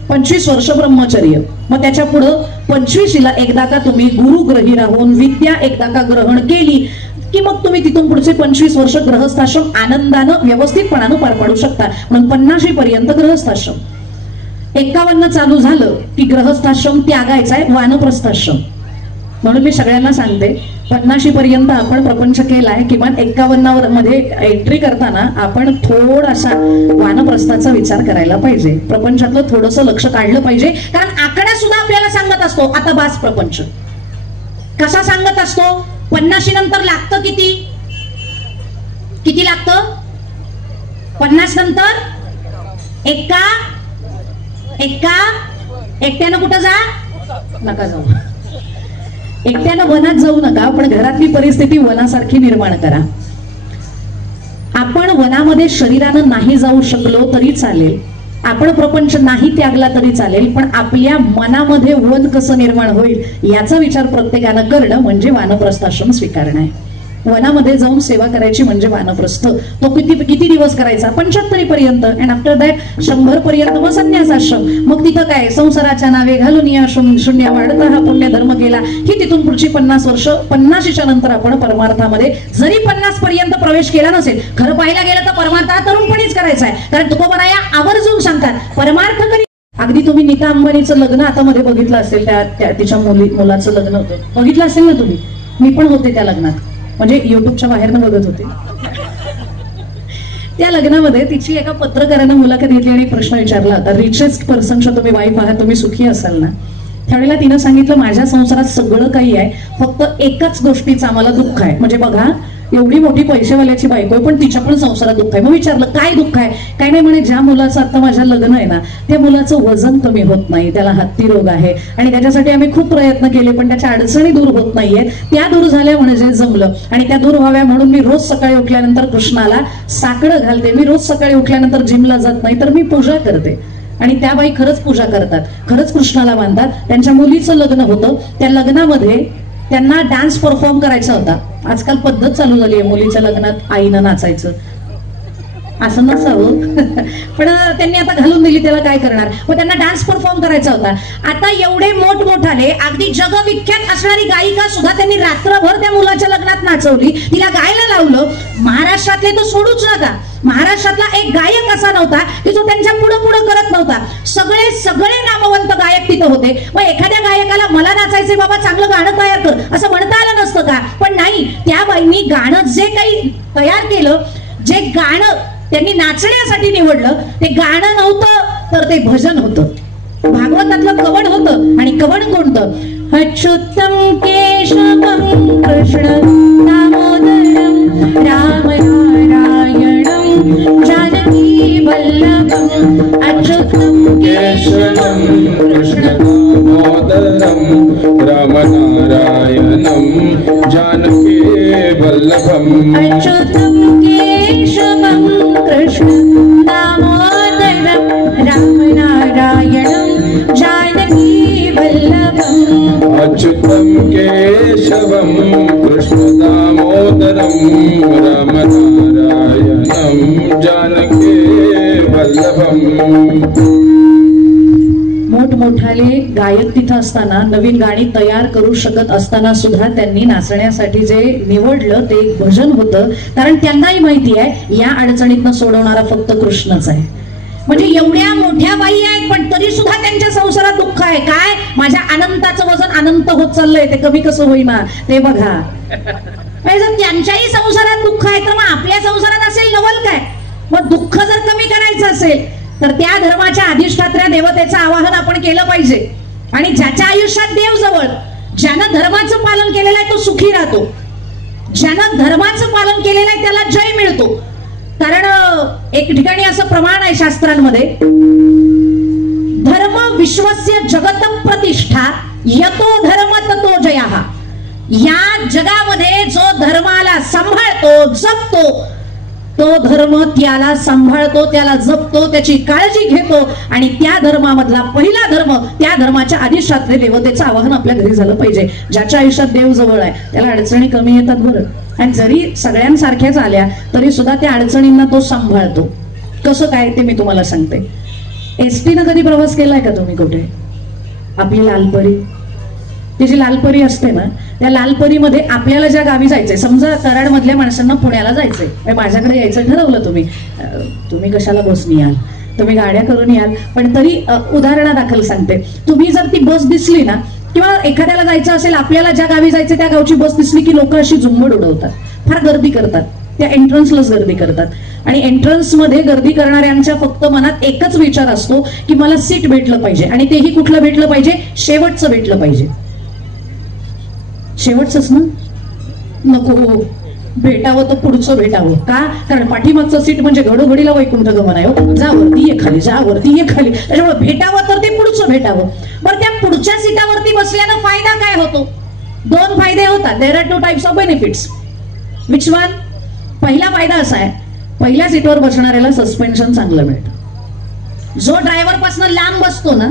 25 वर्ष ब्रह्मचर्य, मग त्याच्या पुढं 25ला एकदा का तुम्ही गुरुग्रही राहून विद्या एकदा का ग्रहण केली की मग तुम्ही तिथून पुढचे 25 वर्ष ग्रहस्थाश्रम आनंदानं व्यवस्थितपणानं पार पाडू शकता. म्हणून 50 पर्यंत ग्रहस्थाश्रम. 51 चालू झालं की ग्रहस्थाश्रम त्यागायचा आहे, वानप्रस्थाश्रम. म्हणून मी सगळ्यांना सांगते 50 पर्यंत आपण प्रपंच केलाय, किमान 51 मध्ये एंट्री करताना आपण थोडासा वानप्रस्थाचा विचार करायला पाहिजे. प्रपंचातलं थोडंसं लक्ष काढलं पाहिजे. कारण आकडा सुद्धा आपल्याला सांगत असतो आता बास प्रपंच. कसा सांगत असतो? 50 नंतर लागतं किती? किती लागतं? 50 नंतर एकट्यानं कुठं जा नका जाऊ. एकट्यानं वनात जाऊ नका, पण घरातली परिस्थिती वनासारखी निर्माण करा. आपण वनामध्ये शरीरानं नाही जाऊ शकलो तरी चालेल, आपण प्रपंच नाही त्यागला तरी चालेल, पण आपल्या मनामध्ये वन कसं निर्माण होईल याचा विचार प्रत्येकानं करणं म्हणजे वानप्रस्थाश्रम स्वीकारणं आहे. वनामध्ये जाऊन सेवा करायची म्हणजे वानप्रस्थ. तो किती दिवस करायचा? 75 पर्यंत. अँड आफ्टर दॅट 100 पर्यंत मग संन्यासाश्रम. मग तिथं काय संसाराच्या नावे घालून या शून्य वाढता हा पुण्य धर्म केला की तिथून पुढची 50 वर्ष. 50च्या नंतर आपण परमार्थामध्ये जरी 50 पर्यंत प्रवेश केला नसेल, खरं पाहायला गेलं तर परमार्थ हा तरुणपणीच करायचा आहे. कारण तुकोबराया आवर्जून सांगतात परमार्थ करी. अगदी तुम्ही नीता अंबानीचं लग्न आता मध्ये बघितलं असेल, त्या तिच्या मुलाचं लग्न होतं, बघितलं असेल ना तुम्ही. मी पण होते त्या लग्नात, म्हणजे युट्यूबच्या बाहेरनं बघत होते. त्या लग्नामध्ये तिची एका पत्रकारानं मुलाखत घेतली आणि प्रश्न विचारला होता, रिचेस्ट पर्सनच्या तुम्ही वाईफ आहात, तुम्ही सुखी असाल ना? त्यावेळेला तिनं सांगितलं माझ्या संसारात सगळं काही आहे, फक्त एकाच गोष्टीचं आम्हाला दुःख आहे. म्हणजे बघा एवढी मोठी पैसेवाल्याची बायको आहे पण तिच्या पण संसारात दुःख आहे. मग विचारलं काय दुःख आहे? काय नाही म्हणे, ज्या मुलाचं आता माझ्या लग्न आहे ना त्या मुलाचं वजन कमी होत नाही, त्याला हत्ती रोग आहे आणि त्याच्यासाठी आम्ही खूप प्रयत्न केले पण त्याच्या अडचणी दूर होत नाहीयेत. त्या दूर झाल्या म्हणजे जमलं आणि त्या दूर व्हाव्या म्हणून मी रोज सकाळी उठल्यानंतर कृष्णाला साकडं घालते. मी रोज सकाळी उठल्यानंतर जिमला जात नाही तर मी पूजा करते. आणि त्या बाई खरंच पूजा करतात, खरंच कृष्णाला मानतात. त्यांच्या मुलीचं लग्न होतं, त्या लग्नामध्ये त्यांना डान्स परफॉर्म करायचा होता. आजकाल पद्धत चालू झाली आहे मुलीच्या लग्नात आईनं नाचायचं, असं नसावं पण त्यांनी आता घालून दिली, त्याला काय करणार. मग त्यांना डान्स परफॉर्म करायचा होता. आता एवढे मोठमोठाले अगदी जगविख्यात असणारी गायिका सुद्धा त्यांनी रात्रभर त्या मुलाच्या लग्नात नाचवली, तिला गायला लावलं. महाराष्ट्रातले तर सोडूच नका, महाराष्ट्रातला एक गायक असा नव्हता की जो त्यांच्या पुढे करत नव्हता. सगळे नामवंत गायक तिथं होते. मग एखाद्या गायकाला मला नाचायचे बाबा चांगलं गाणं तयार कर असं म्हणता आलं नसतं का? पण नाही, त्या बाईंनी गाणं जे काही तयार केलं, जे गाणं त्यांनी नाचण्यासाठी निवडलं ते गाणं नव्हतं तर ते भजन होतं, भागवतातलं कवण होतं. आणि कवण कोणतं? अच्युतम केशवम कृष्ण दामोदरम राम नारायणम जानकी वल्लभम. अच्युतम केशवम कृष्ण दामोदरम राम नारायणम जानकी वल्लभम. अच्युतम केशवम कृष्ण दामोदरम राम नारायणम जानकी वल्लभम. अच्युतम केशवम कृष्ण दामोदरम राम नारायणम जानकी मोठमोठाले गायक तिथं असताना, नवीन गाणी तयार करू शकत असताना सुद्धा त्यांनी नाचण्यासाठी जे निवडलं ते एक भजन होतं. कारण त्यांनाही माहिती आहे या अडचणीतनं सोडवणारा फक्त कृष्णच आहे. म्हणजे एवढ्या मोठ्या बाई आहेत पण तरी सुद्धा त्यांच्या संसारात दुःख आहे. काय? माझ्या अनंताचं वजन अनंत होत चाललंय, ते कमी कसं होईना ते बघा. जर त्यांच्याही संसारात दुःख आहे तर मग आपल्या संसारात असेल नवल काय? मग दुःख जर कमी करायचं असेल तर त्या धर्माच्या अधिष्ठात्र्या देवतेचं आवाहन आपण केलं पाहिजे. आणि ज्याच्या आयुष्यात देव जवळ, ज्यानं धर्माचं पालन केलेलं आहे तो सुखी राहतो. ज्यानं धर्माचं पालन केलेलं आहे त्याला जय मिळतो. कारण एक ठिकाणी असं प्रमाण आहे शास्त्रांमध्ये, धर्म विश्वस्य जगत प्रतिष्ठा यतो धर्म ततो जयः. या जगामध्ये जो धर्माला सांभाळतो, जपतो, तो धर्म त्याला सांभाळतो, त्याला जपतो, त्याची काळजी घेतो. आणि त्या धर्मामधला पहिला धर्म, त्या धर्माच्या अधिष्ठात्री देवतेचं आवाहन आपल्या घरी झालं पाहिजे. ज्याच्या आयुष्यात देव जवळ आहे त्याला अडचणी कमी येतात बरं. आणि जरी सगळ्यांसारख्याच आल्या तरी सुद्धा त्या अडचणींना तो सांभाळतो. कसं काय ते मी तुम्हाला सांगते. एसटीनं कधी प्रवास केलाय का तुम्ही कुठे? आपली लालपरी, ती जी लालपरी असते ना, त्या लालपरीमध्ये आपल्याला ज्या गावी जायचंय, समजा कराड मधल्या माणसांना पुण्याला जायचंय, माझ्याकडे यायचं ठरवलं, तुम्ही कशाला बसनी याल, तुम्ही गाड्या करून याल, पण तरी उदाहरणादाखल सांगते, तुम्ही जर ती बस दिसली ना, किंवा एखाद्याला जायचं असेल, आपल्याला ज्या गावी जायचं त्या गावची बस दिसली की लोक अशी झुंबड उडवतात, फार गर्दी करतात, त्या एंट्रन्सलाच गर्दी करतात. आणि एंट्रन्स मध्ये गर्दी करणाऱ्यांच्या फक्त मनात एकच विचार असतो की मला सीट भेटलं पाहिजे. आणि तेही कुठलं भेटलं पाहिजे? शेवटचं भेटलं पाहिजे. शेवटच ना नको, भेटावं तर पुढचं भेटावं. का? कारण पाठीमागचं सीट म्हणजे घडोघडीला वैकुंठ गमन आहे. जा वरती ये खाली, जा वरती ये खाली. त्याच्यामुळे भेटावं तर ते पुढचं भेटावं. बरं, त्या पुढच्या सीटावरती बसल्यानं फायदा काय होतो? दोन फायदे होतात. There are two types of benefits. Which one? पहिला फायदा असा आहे, पहिल्या सीटवर बसणाऱ्याला सस्पेन्शन चांगलं मिळतं. जो ड्रायव्हर पासून लांब बसतो ना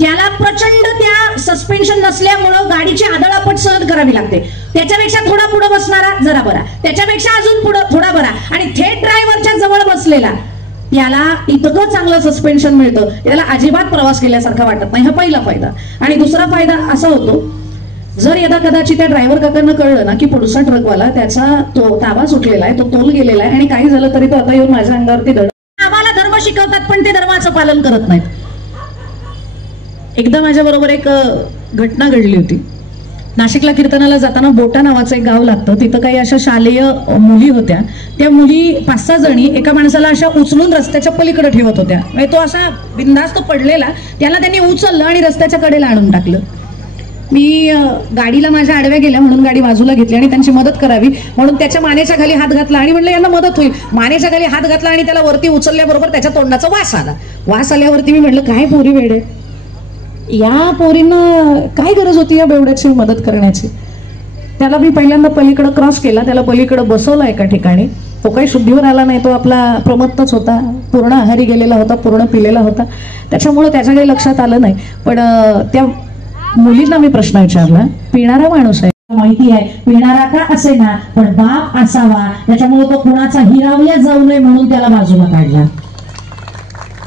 त्याला प्रचंड त्या सस्पेन्शन नसल्यामुळं गाडीची आदळापट सहन करावी लागते. त्याच्यापेक्षा थोडा पुढे बसणारा जरा बरा, त्याच्यापेक्षा अजून पुढे थोडा बरा, आणि थेट ड्रायव्हरच्या जवळ बसलेला त्याला इतकं चांगलं सस्पेन्शन मिळतं, त्याला अजिबात प्रवास केल्यासारखा वाटत नाही. हा पहिला फायदा. आणि दुसरा फायदा असा होतो, जर यदा कदाचित त्या ड्रायव्हर काकांना कळलं ना की पुढचा ट्रकवाला त्याचा तो ताबा सुटलेला आहे, तो तोल गेलेला आहे, आणि काही झालं तरी तो आता येऊन माझ्या अंगावरती दड. आम्हाला धर्म शिकवतात पण ते धर्माचं पालन करत नाहीत. एकदा माझ्या बरोबर एक घटना घडली होती. नाशिकला कीर्तनाला जाताना बोटा नावाचं एक गाव लागतं, तिथं काही अशा शालेय मुली होत्या. त्या मुली 5-6 जणी एका माणसाला अशा उचलून रस्त्याच्या पलीकडे ठेवत होत्या. म्हणजे तो असा बिनधास्त पडलेला, त्याला त्यांनी उचललं आणि रस्त्याच्या कडेला आणून टाकलं. मी गाडीला माझ्या आडव्या गेल्या म्हणून गाडी बाजूला घेतली आणि त्यांची मदत करावी म्हणून त्याच्या मानेच्या खाली हात घातला आणि म्हणलं यांना मदत होईल. मानेच्या खाली हात घातला आणि त्याला वरती उचलल्याबरोबर त्याच्या तोंडाचा वास आला. वास आल्यावरती मी म्हटलं काय पोरी वेडे, या पोरींना काय गरज होती या बेवड्याची मदत करण्याची. त्याला मी पहिल्यांदा पलीकडे क्रॉस केला, त्याला पलीकडे बसवलं एका ठिकाणी. तो काही शुद्धीवर आला नाही, तो आपला प्रमत्तच होता, पूर्ण आहारी गेलेला होता, पूर्ण पिलेला होता, त्याच्यामुळे त्याच्या काही लक्षात आलं नाही. पण त्या मुलींना मी प्रश्न विचारला, पिणारा माणूस आहे, माहिती आहे, पिणारा का असे ना पण बाप असावा, त्याच्यामुळे तो कुणाचा हिरावल्या जाऊ नये म्हणून त्याला बाजूला काढला.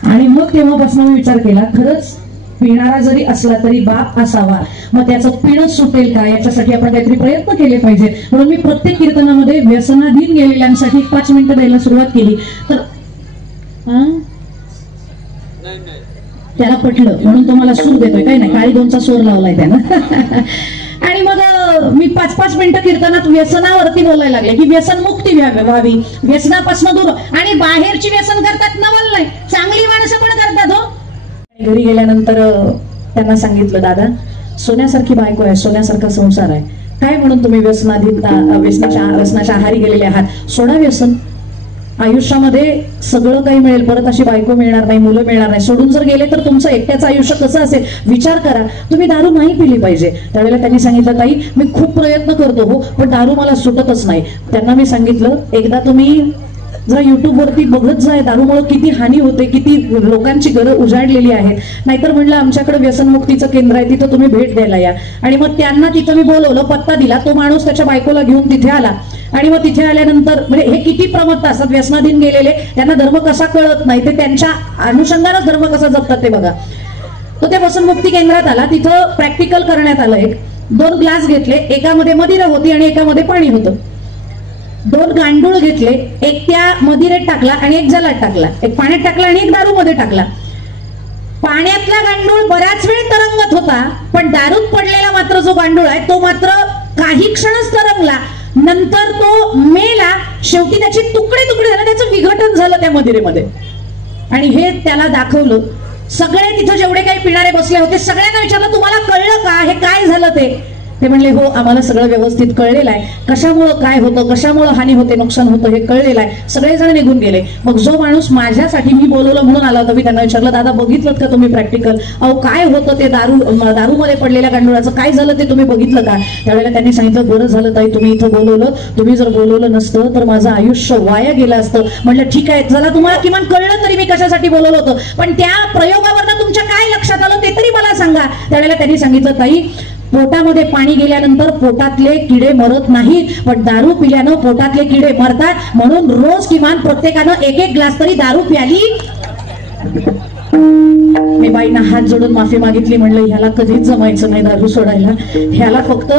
आणि मग तेव्हापासून मी विचार केला, खरंच पिणारा जरी असला तरी बाप असावा, मग त्याचं पिणं सुटेल का याच्यासाठी आपण काहीतरी प्रयत्न केले पाहिजे. म्हणून मी प्रत्येक कीर्तनामध्ये व्यसनाधीन गेलेल्यांसाठी 5 मिनिटं द्यायला सुरुवात केली. तर त्याला पटलं म्हणून तुम्हाला सूर देतोय, काय नाही, काळी 2चा सूर लावलाय त्यानं. आणि मग मी 5-5 मिनिटं कीर्तनात व्यसनावरती बोलायला लागले की व्यसन मुक्ती व्हावी, व्यसनापासून दूर. आणि बाहेरची व्यसन करतात नवल नाही, चांगली माणसं पण करतात हो. घरी गेल्यानंतर त्यांना सांगितलं, दादा सोन्यासारखी बायको आहे, सोन्यासारखा संसार आहे, काय म्हणून तुम्ही व्यसनाच्या आहारी गेलेले आहात, सोडा व्यसन. आयुष्यामध्ये सगळं काही मिळेल, परत अशी बायको मिळणार नाही, मुलं मिळणार नाही. सोडून जर गेले तर तुमचं एकट्याचं आयुष्य कसं असेल विचार करा. तुम्ही दारू नाही पिली पाहिजे. त्यावेळेला त्यांनी सांगितलं, ताई मी खूप प्रयत्न करतो हो, पण दारू मला सुटतच नाही. त्यांना मी सांगितलं, एकदा तुम्ही जरा युट्यूब वरती बघत जाय, दारूमुळे किती हानी होते, किती लोकांची घरं उजाडलेली आहेत. नाहीतर म्हणलं आमच्याकडे व्यसनमुक्तीचं केंद्र आहे, तिथं तुम्ही भेट द्यायला या. आणि मग त्यांना तिथं मी बोलवलं, पत्ता दिला. तो माणूस त्याच्या बायकोला घेऊन तिथे आला आणि मग तिथे आल्यानंतर म्हणजे हे किती प्रमत्त असतात व्यसनाधीन गेलेले, त्यांना धर्म कसा कळत नाही, ते त्यांच्या अनुषंगानेच धर्म कसा जपतात ते बघा. तो त्या व्यसनमुक्ती केंद्रात आला, तिथं प्रॅक्टिकल करण्यात आलं. एक 2 ग्लास घेतले, एकामध्ये मदिरा होती आणि एकामध्ये पाणी होतं. 2 गांडूळ घेतले, एक त्या मदिरेत टाकला आणि एक जलात टाकला, एक पाण्यात टाकला आणि एक दारू मध्ये टाकला. पाण्यातला गांडूळ बऱ्याच वेळ तरंगत होता, पण दारूत पडलेला मात्र जो गांडूळ आहे तो मात्र काही क्षणच तरंगला, नंतर तो मेला. शेवटी त्याचे तुकडे तुकडे झाले, त्याचं विघटन झालं त्या मदिरेमध्ये. आणि हे त्याला दाखवलं. सगळे तिथं जेवढे काही पिणारे बसले होते सगळ्यांना विचारलं, तुम्हाला कळलं का हे काय झालं ते म्हणले, हो आम्हाला सगळं व्यवस्थित कळलेलं आहे, कशामुळं काय होतं, कशामुळं हानी होते, नुकसान होतं हे कळलेलं आहे. सगळेजण निघून गेले. मग जो माणूस माझ्यासाठी मी बोलवलं म्हणून आला होता, मी त्यांना विचारलं, दादा बघितलं का तुम्ही प्रॅक्टिकल, अहो काय होतं ते दारूमध्ये पडलेल्या गांडुळाचं काय झालं ते तुम्ही बघितलं का? त्यावेळेला त्यांनी सांगितलं, बरं झालं ताई तुम्ही इथं बोलवलं, तुम्ही जर बोलवलं नसतं तर माझं आयुष्य वाया गेलं असतं. म्हटलं ठीक आहे, जरा तुम्हाला किमान कळलं तरी मी कशासाठी बोलवलं होतं, पण त्या प्रयोगावरनं तुमच्या काय लक्षात आलं ते तरी मला सांगा. त्यावेळेला त्यांनी सांगितलं, ताई पोटामध्ये पाणी गेल्यानंतर पोटातले किडे मरत नाहीत, पण दारू पिल्यानं पोटातले किडे मरतात, म्हणून रोज किमान प्रत्येकानं 1-1 ग्लास तरी दारू प्याली. मी बाईंना हात जोडून माफी मागितली. म्हणलं ह्याला कधीच जमायचं नाही दारू सोडायला, ह्याला फक्त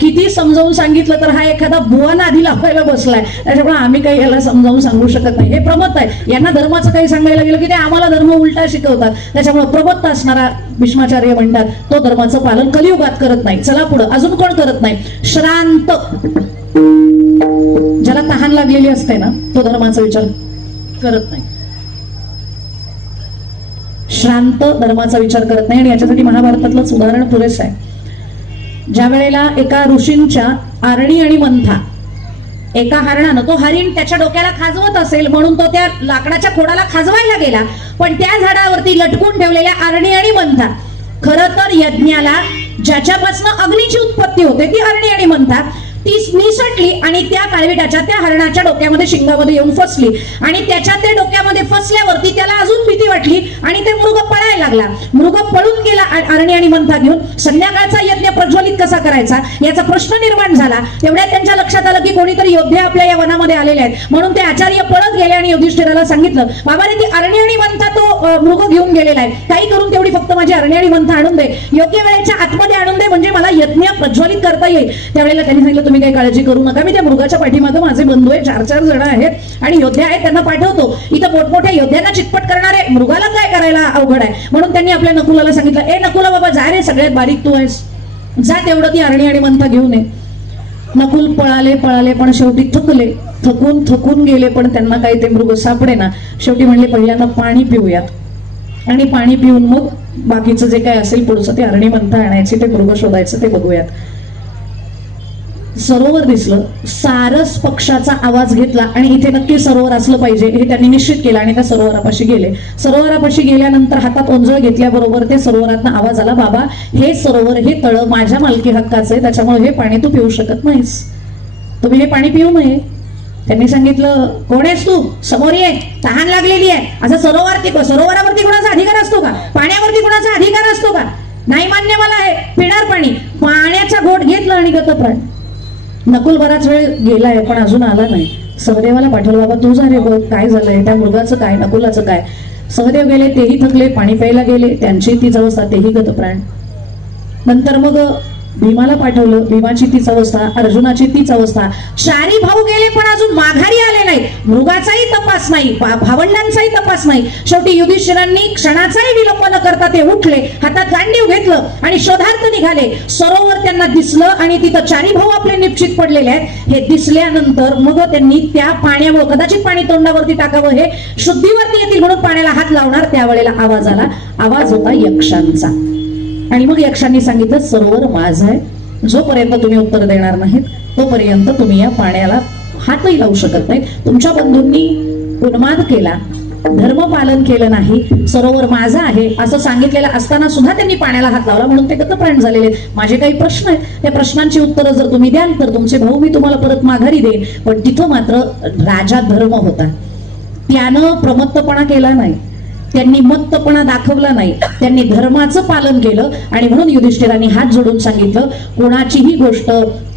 किती समजावून सांगितलं तर हा एखादा बुवाना आधी लावायला बसलाय, त्याच्यामुळे आम्ही काही याला समजावून सांगू शकत नाही. हे प्रमत्त आहे, यांना धर्माचं काही सांगायला गेलं की ते आम्हाला धर्म उलटा शिकवतात. त्याच्यामुळे प्रमत्त असणारा भीष्माचार्य म्हणतात तो धर्माचं पालन कलियुगात करत नाही. चला पुढं, अजून कोण करत नाही? श्रांत, ज्याला तहान लागलेली असते ना तो धर्माचा विचार करत नाही. श्रांत धर्माचा विचार करत नाही. आणि याच्यासाठी महाभारतातलंच उदाहरण पुरेसं आहे. ज्या वेळेला एका ऋषींच्या आरणी आणि मंथा, एका हरणानं, तो हरिण त्याच्या डोक्याला खाजवत असेल म्हणून तो त्या लाकडाच्या खोडाला खाजवायला गेला, पण त्या झाडावरती लटकून ठेवलेल्या आरणी आणि मंथा, खरं तर यज्ञाला ज्याच्यापासून अग्नीची उत्पत्ती होते ती आरणी आणि मंथा, ती निसटली आणि त्या काळविटाच्या त्या हरणाच्या डोक्यामध्ये शिंगामध्ये येऊन फसली. आणि त्याच्या त्या डोक्यामध्ये फसल्यावरती त्याला अजून भीती वाटली आणि ते मृग पळायला लागला. मृग पळून गेला आरणी आणि मंथा घेऊन. संध्याकाळचा यज्ञ प्रज्वलित कसा करायचा याचा प्रश्न निर्माण झाला. तेवढ्यात त्यांच्या लक्षात आलं की कोणीतरी योद्धे आपल्या या वनामध्ये आलेले आहेत, म्हणून ते आचार्य पळत गेले आणि युधिष्ठिराला सांगितलं, बाबा रे ती आरणी आणि मंथा तो मृग घेऊन गेलेला आहे, काही करून तेवढी फक्त माझी आरणी आणि मंथा आणून दे, योग्य वेळेच्या आतमध्ये आणून दे, म्हणजे मला यज्ञ प्रज्वलित करता येईल. त्यावेळेला त्यांनी सांगितलं, तुम्ही काही काळजी करू नका, मी त्या मृगाच्या पाठीमागे माझे बंधू आहे, 4-4 जण आहेत आणि योद्धे आहेत, त्यांना पाठवतो. इथं मोठमोठ्या योद्ध्यांना चितपट करणारे मृगाला काय करायला अवघड आहे. म्हणून त्यांनी आपल्या नकुलाला सांगितलं, ए नकुला बाबा जा रे, सगळ्यात बारीक तू आहेस, जा तेवढं ती आरणी आणि मंथा घेऊन ये. नकुल पळाले पण शेवटी थकून गेले, पण त्यांना काही ते मृग सापडे ना. शेवटी म्हणले पहिल्यांदा पाणी पिऊयात आणि पाणी पिऊन मग बाकीचं जे काय असेल पुढचं ते आरणी मंथा आणायची, ते मृग शोधायचं, ते बघूयात. सरोवर दिसलं, सारस पक्षाचा आवाज घेतला आणि इथे नक्की सरोवर असलं पाहिजे हे त्यांनी निश्चित केलं आणि त्या सरोवरापाशी गेले. सरोवरापाशी गेल्यानंतर हातात ओंजळ घेतल्याबरोबर त्या सरोवरातनं आवाज आला, बाबा हे सरोवर, हे तळ माझ्या मालकी हक्काचं आहे, त्याच्यामुळे हे पाणी तू पिऊ शकत नाहीस, तुम्ही हे पाणी पिऊ नये. त्यांनी सांगितलं, कोण आहेस तू, समोर ये, तहान लागलेली आहे. असं सरोवरावरती कुणाचा अधिकार असतो का? पाण्यावरती कुणाचा अधिकार असतो का? नाही मान्य मला आहे, पिणार पाणी. पाण्याचा घोट घेतला आणि गतप्राण. नकुल बराच वेळ गेलाय पण अजून आला नाही. सहदेवाला पाठवलं, बाबा तू जा रे बघ काय झालंय, त्या मृगाचं काय, नकुलाचं काय. सहदेव गेले, तेही थकले, पाणी प्यायला गेले, त्यांची तीच अवस्था, तेही गतप्राण. नंतर मग भीमाला पाठवलं, भीमाची तीच अवस्था, अर्जुनाची तीच अवस्था. 4 भाऊ गेले पण अजून माघारी आले नाही. मृगाचाही तपास नाही, भावंडांचाही तपास नाही. शेवटी युधिष्ठिरांनी क्षणाचाही विलंब न करता ते उठले, हातात गांडीव घेतलं आणि शोधार्थ निघाले. सरोवर त्यांना दिसलं आणि तिथं 4 भाऊ आपले निश्चित पडलेले आहेत. हे दिसल्यानंतर मग त्यांनी त्या पाण्यामुळे, कदाचित पाणी तोंडावरती टाकावं, हे शुद्धीवरती येतील म्हणून पाण्याला हात लावणार, त्यावेळेला आवाज आला. आवाज होता यक्षांचा. आणि मग यक्षांनी सांगितलं, सरोवर माझं आहे, जोपर्यंत तुम्ही उत्तर देणार नाहीत तोपर्यंत तुम्ही या पाण्याला हातही लावू शकत नाही. तुमच्या बंधूंनी उन्माद केला, धर्म पालन केलं नाही, सरोवर माझा आहे असं सांगितलेलं असताना सुद्धा त्यांनी पाण्याला हात लावला, म्हणून ते गतप्राण झालेले. माझे काही प्रश्न आहेत, त्या प्रश्नांची उत्तरं जर तुम्ही द्याल तर तुमचे भाऊ मी तुम्हाला परत माघारी देईन. पण तिथं मात्र राजा धर्म होता, त्यानं प्रमत्तपणा केला नाही, त्यांनी मत्तपणा दाखवला नाही, त्यांनी धर्माचं पालन केलं. आणि म्हणून युधिष्ठिरांनी हात जोडून सांगितलं, कोणाचीही गोष्ट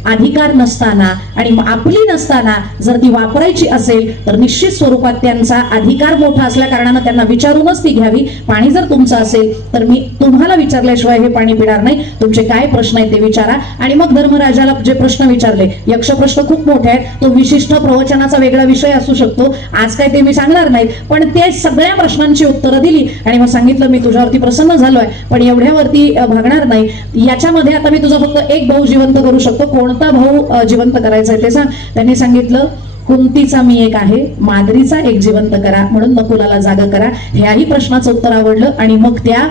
अधिकार नसताना आणि आपली नसताना जर ती वापरायची असेल तर निश्चित स्वरूपात त्यांचा अधिकार मोठा असल्या कारणानं त्यांना विचारूनच ती घ्यावी. पाणी जर तुमचं असेल तर मी तुम्हाला विचारल्याशिवाय हे पाणी पिणार नाही. तुमचे काय प्रश्न आहेत ते विचारा. आणि मग धर्मराजाला जे प्रश्न विचारले, यक्ष प्रश्न खूप मोठे आहेत, तो विशिष्ट प्रवचनाचा वेगळा विषय असू शकतो, आज काय ते मी सांगणार नाही. पण ते सगळ्या प्रश्नांची उत्तरं दिली आणि मग सांगितलं मी तुझ्यावरती प्रसन्न झालोय, पण एवढ्यावरती भागणार नाही. याच्यामध्ये आता मी तुझा फक्त एक भाऊ जिवंत करू शकतो, कोणता भाऊ जिवंत करायचा आहे ते सांग. त्यांनी सांगितलं कुंतीचा मी एक आहे, माद्रीचा एक जिवंत करा, म्हणून नकुलाला जागा करा. ह्याही प्रश्नाचं उत्तर आवडलं आणि मग त्या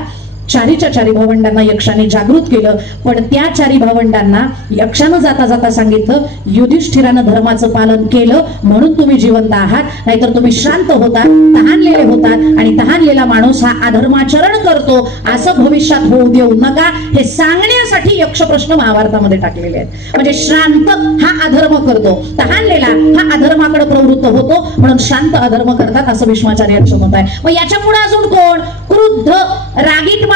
चारीच्या चारी भावंडांना यक्षाने जागृत केलं. पण त्या चारी भावंडांना यक्षानं जाता जाता सांगितलं युधिष्ठिरानं धर्माचं पालन केलं म्हणून तुम्ही जिवंत आहात, नाहीतर तुम्ही श्रांत होतात, तहानलेले होतात आणि तहानलेला माणूस हा अधर्माचरण करतो असं भविष्यात होऊ देऊ नका. हे सांगण्यासाठी यक्ष प्रश्न महाभारतामध्ये टाकलेले आहेत. म्हणजे श्रांत हा अधर्म करतो, तहानलेला हा अधर्माकडे प्रवृत्त होतो, म्हणून श्रांत अधर्म करतात असं भीष्माचार्यांचं मत आहे. मग याच्या पुढे अजून कोण? क्रुद्ध रागीट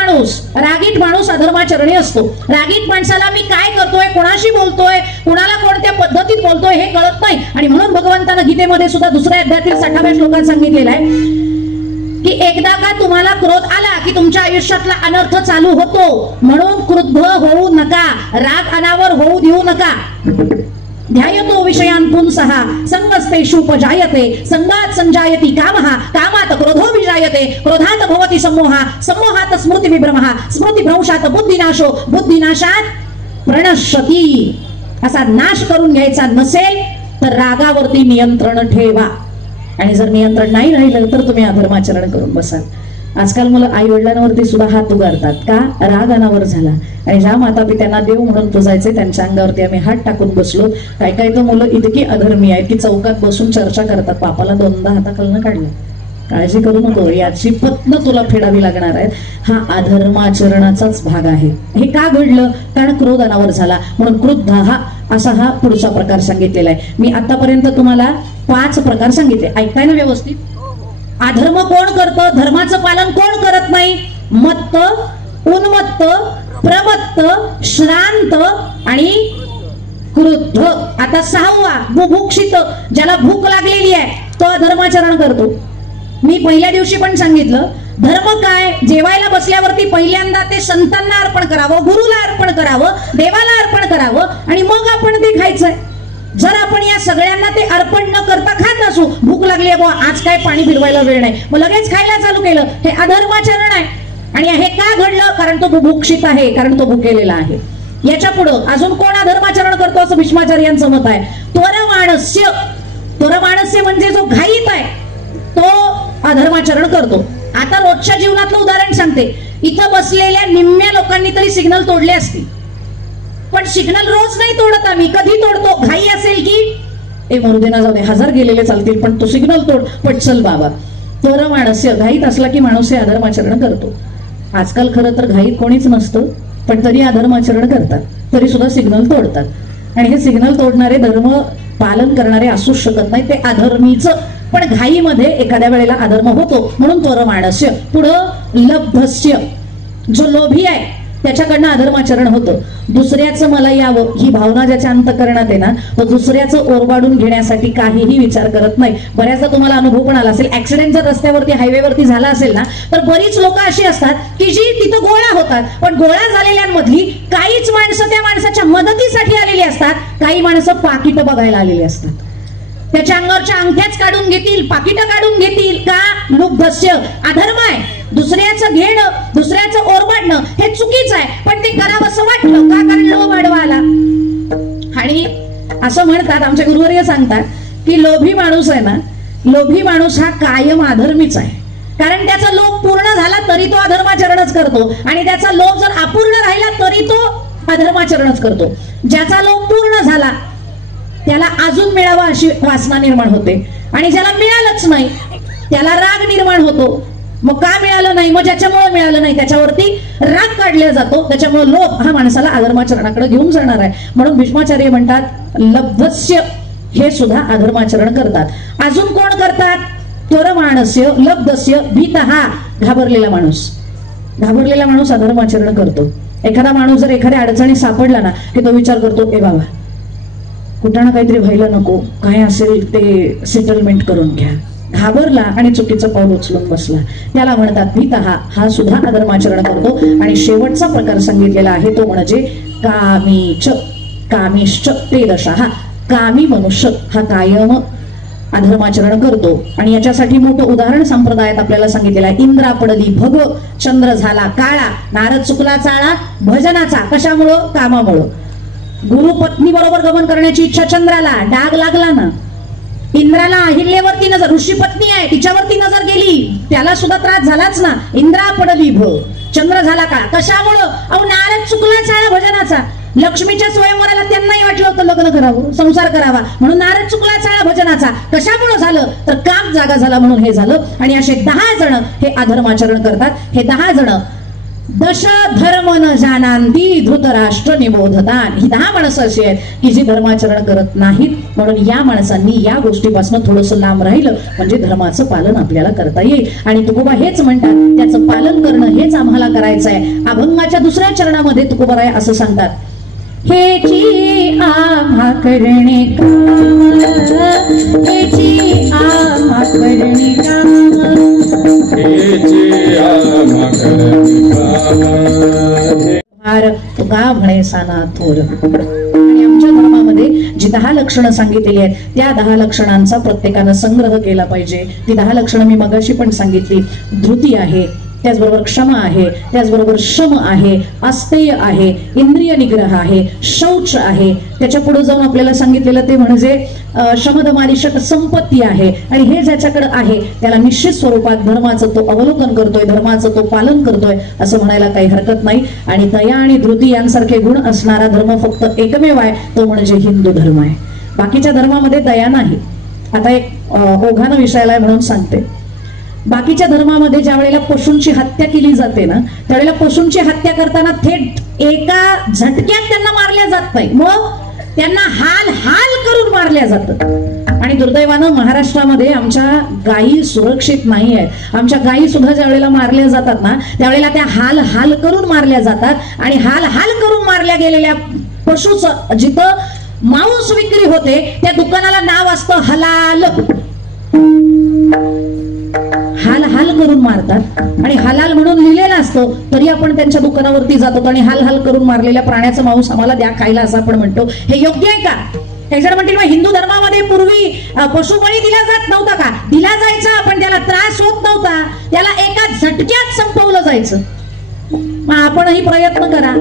माणूस अधर्माचरणी असतो. रागीट माणसाला मी काय करतोय, कोणाशी बोलतोय, कुणाला कोणत्या पद्धतीत बोलतोय हे कळत नाही. आणि म्हणून भगवंतानं गीतेमध्ये सुद्धा दुसऱ्या अध्यायातील 60व्या श्लोकात सांगितलेलं आहे की एकदा का तुम्हाला क्रोध आला की तुमच्या आयुष्यातला अनर्थ चालू होतो, म्हणून क्रुद्ध होऊ नका, राग अनावर होऊ देऊ नका. ध्यायतो विषयान् पुंसः संगस्तेषुपजायते संगात् संजायति कामः कामात् क्रोधो विजायते क्रोधात् भवति सम्मोहः सम्मोहात् स्मृतिविभ्रमः स्मृतिभ्रंशात् बुद्धिनाशो बुद्धिनाशात् प्रणश्यति. असा नाश करून घ्यायचा नसेल तर रागावरती नियंत्रण ठेवा. आणि जर नियंत्रण नाही राहिलं तर तुम्ही अधर्माचरण करून बसाल. आजकाल मुलं आई वडिलांवरती सुद्धा हात उगारतात का? राग अनावर झाला. आणि ज्या माता पित्यांना देव म्हणून पुजायचे त्यांच्या अंगावरती आम्ही हात टाकून बसलो. काय काय तर मुलं इतकी अधर्मी आहेत की चौकात बसून चर्चा करतात, पापाला दोनदा हाताखालनं काढलं. काळजी करू नको, याची पत्न तुला फेडावी लागणार आहे. हा अधर्माचरणाचाच भाग आहे. हे का घडलं? कारण क्रोध अनावर झाला, म्हणून क्रुद्ध हा पुढचा प्रकार सांगितलेला आहे. मी आतापर्यंत तुम्हाला 5 प्रकार सांगितले, ऐकताय ना व्यवस्थित? अधर्म कोण करतं, धर्माचं पालन कोण करत नाही? मत्त, उन्मत्त, प्रमत्त, श्रांत आणि क्रुद्ध. आता 6वा बुभुक्षित, ज्याला भूक लागलेली आहे तो अधर्माचरण करतो. मी पहिल्या दिवशी पण सांगितलं धर्म काय, जेवायला बसल्यावरती पहिल्यांदा ते संतांना अर्पण करावं, गुरुला अर्पण करावं, देवाला अर्पण करावं आणि मग आपण ते खायचंय. जर आपण या सगळ्यांना ते अर्पण न करता खात असू, भूक लागली आहे बुवा आज काय पाणी फिरवायला वेळ नाही, मग लगेच खायला चालू केलं, हे अधर्माचरण आहे. आणि हे का घडलं? कारण तो बुभुक्षित आहे, कारण तो भुकेलेला आहे. याच्या पुढं अजून कोण अधर्माचरण करतो असं भीष्माचार्यांचं मत आहे? त्वरमाणस्य. त्वरमाणस्य म्हणजे जो घाईत आहे तो अधर्माचरण करतो. आता रोजच्या जीवनातलं उदाहरण सांगते. इथं बसलेल्या निम्म्या लोकांनी तरी सिग्नल तोडले असतील, पण सिग्नल रोज नाही तोडत आम्ही. कधी तोडतो? घाई असेल की मरुदेना जाऊ दे, 1000 गेलेले चालतील पण तो सिग्नल तोड, पण चल बाबा. तर माणस्य घाईत असला की माणूस हे अधर्माचरण करतो. आजकाल खरं तर घाईत कोणीच नसतं, पण तरी अधर्माचरण करतात, तरी सुद्धा सिग्नल तोडतात. आणि हे सिग्नल तोडणारे धर्म पालन करणारे असूच शकत नाही, ते अधर्मीच. पण घाईमध्ये एखाद्या वेळेला अधर्म होतो, म्हणून त्वर माणस्य. पुढं लब्धस्य, जो लोभी आहे त्याच्याकडनं अधर्माचरण होतं. दुसऱ्याचं मला यावं ही भावना ज्याच्या अंतःकरणात आहे ना, तो दुसऱ्याचं ओरबाडून घेण्यासाठी काहीही विचार करत नाही. बऱ्याचदा तुम्हाला अनुभव पण आला असेल, ऍक्सिडेंट जर रस्त्यावरती हायवेवरती झाला असेल ना, तर बरीच लोक अशी असतात की जी तिथं गोळा होतात, पण गोळा झालेल्यांमधली काहीच माणसं त्या माणसाच्या मदतीसाठी आलेली असतात, काही माणसं पाकिट बघायला आलेली असतात. त्याच्या अंगावरच्या अंगठ्याच काढून घेतील, पाकिट काढून घेतील. का? लुब्धस्य, अधर्म आहे. दुसऱ्याचं घेणं, दुसऱ्याचं ओरबाडणं हे चुकीचं आहे, पण ते करावंसं वाटलं का? कारण लोभ आडवा आला. आणि असं म्हणतात, आमचे गुरुवर्य सांगतात की लोभी माणूस आहे ना, लोभी माणूस हा कायम अधर्मीच आहे. कारण त्याचा लोभ पूर्ण झाला तरी तो अधर्माचरणच करतो, आणि त्याचा लोभ जर अपूर्ण राहिला तरी तो अधर्माचरणच करतो. ज्याचा लोभ पूर्ण झाला त्याला अजून मिळावा अशी वासना निर्माण होते, आणि ज्याला मिळालंच नाही त्याला राग निर्माण होतो. मग का मिळालं नाही? मग ज्याच्यामुळे मिळालं नाही त्याच्यावरती राग काढला जातो. त्याच्यामुळे लोभ हा माणसाला अधर्माचरणाकडे घेऊन जाणार आहे. म्हणून भीष्माचार्य म्हणतात लब्धस्य, हे सुद्धा अधर्माचरण करतात. अजून कोण करतात? त्वरमाणस्य, लब्धस्य, भीतः, घाबरलेला माणूस. घाबरलेला माणूस अधर्माचरण करतो. एखादा माणूस जर एखाद्या अडचणी सापडला ना की तो विचार करतो, ए बाबा कुठं ना काहीतरी व्हायला नको, काय असेल ते सेटलमेंट करून घ्या. घाबरला आणि चुकीचं पाऊल उचलून बसला, त्याला म्हणतात भीतः. हा सुद्धा अधर्माचरण करतो. आणि शेवटचा प्रकार सांगितलेला आहे तो म्हणजे कामीच. कामिश्च ते दशा. कामी मनुष्य हा कायम अधर्माचरण करतो. आणि याच्यासाठी मोठं उदाहरण संप्रदायात आपल्याला सांगितलेलं आहे. इंद्रा पडली भग, चंद्र झाला काळा, नारद चुकला चाळा भजनाचा. कशामुळं? कामामुळं. गुरु पत्नी बरोबर गमन करण्याची इच्छा चंद्राला, डाग लागला ना. इंद्राला अहिल्यावरती नजर, ऋषी पत्नी आहे तिच्यावरती नजर गेली, त्याला सुद्धा त्रास झालाच ना. इंद्रा पडली भग, चंद्र झाला काळा. कशामुळं? अहो नारद चुकला चाळा भजनाचा. लक्ष्मीच्या स्वयंवराला त्यांनाही वाटलं होतं लग्न करावं, संसार करावा, म्हणून नारद चुकला चाळा भजनाचा. कशामुळे झालं? तर काम जागा झाला म्हणून हे झालं. आणि असे 10 जण हे अधर्माचरण करतात. हे 10 जण दश धर्म न जानांती धृतराष्ट्र निबोधतान. ही 10 माणसं अशी आहेत की जी धर्माचरण करत नाहीत. म्हणून या माणसांनी या गोष्टीपासून थोडंसं लांब राहिलं म्हणजे धर्माचं पालन आपल्याला करता येईल. आणि तुकोबा हेच म्हणतात, त्याचं पालन करणं हेच आम्हाला करायचं आहे. अभंगाच्या 2ऱ्या चरणामध्ये तुकोबाराय असं सांगतात, हेची आम्हा करणे काम, हेची आम्हा करणे काम, हेची आम्हा करणे काम. फार तुका म्हणे साना थोर. आणि आमच्या धर्मामध्ये जी 10 लक्षणं सांगितलेली आहेत त्या 10 लक्षणांचा प्रत्येकानं संग्रह केला पाहिजे. ती 10 लक्षणं मी मगाशी पण सांगितली. धृती आहे, त्याचबरोबर क्षमा आहे, त्याचबरोबर शम आहे, अस्तेय आहे, इंद्रिय निग्रह आहे, शौच आहे. त्याच्या पुढे जाऊन आपल्याला सांगितलेलं ते म्हणजे शमदमालिशत संपत्ती आहे. आणि हे ज्याच्याकडे आहे त्याला निश्चित स्वरूपात धर्माचं तो अवलोकन करतोय, धर्माचं तो पालन करतोय असं म्हणायला काही हरकत नाही. आणि दया आणि धृती यांसारखे गुण असणारा धर्म फक्त एकमेव आहे, तो म्हणजे हिंदू धर्म आहे. बाकीच्या धर्मामध्ये दया नाही. आता एक ओघानं विषयाला म्हणून सांगते. बाकीच्या धर्मामध्ये ज्या वेळेला पशूंची हत्या केली जाते ना, त्यावेळेला पशूंची हत्या करताना थेट एका झटक्यात त्यांना मारल्या जात नाही, मग त्यांना हाल हाल करून मारल्या जातं. आणि दुर्दैवानं महाराष्ट्रामध्ये आमच्या गायी सुरक्षित नाही आहेत. आमच्या गायी सुद्धा ज्या वेळेला मारल्या जातात ना त्यावेळेला त्या हाल हाल करून मारल्या जातात. आणि हाल हाल करून मारल्या गेलेल्या पशूचं जिथं मांस विक्री होते त्या दुकानाला नाव असतं हलाल. हाल हाल करून मारतात आणि हलाल म्हणून लिहिलेलं असतं तरी आपण त्यांच्या दुकानावरती जातो आणि हाल हाल करून मारलेल्या प्राण्याचं मांस आम्हाला द्या खायला असं आपण म्हणतो. हे योग्य आहे का? हे जर म्हणतील हिंदू धर्मामध्ये पूर्वी पशुबळी दिला जात नव्हता का? दिला जायचा, पण त्याला त्रास होत नव्हता, त्याला एका झटक्यात संपवलं जायचं. मग आपणही प्रयत्न करा,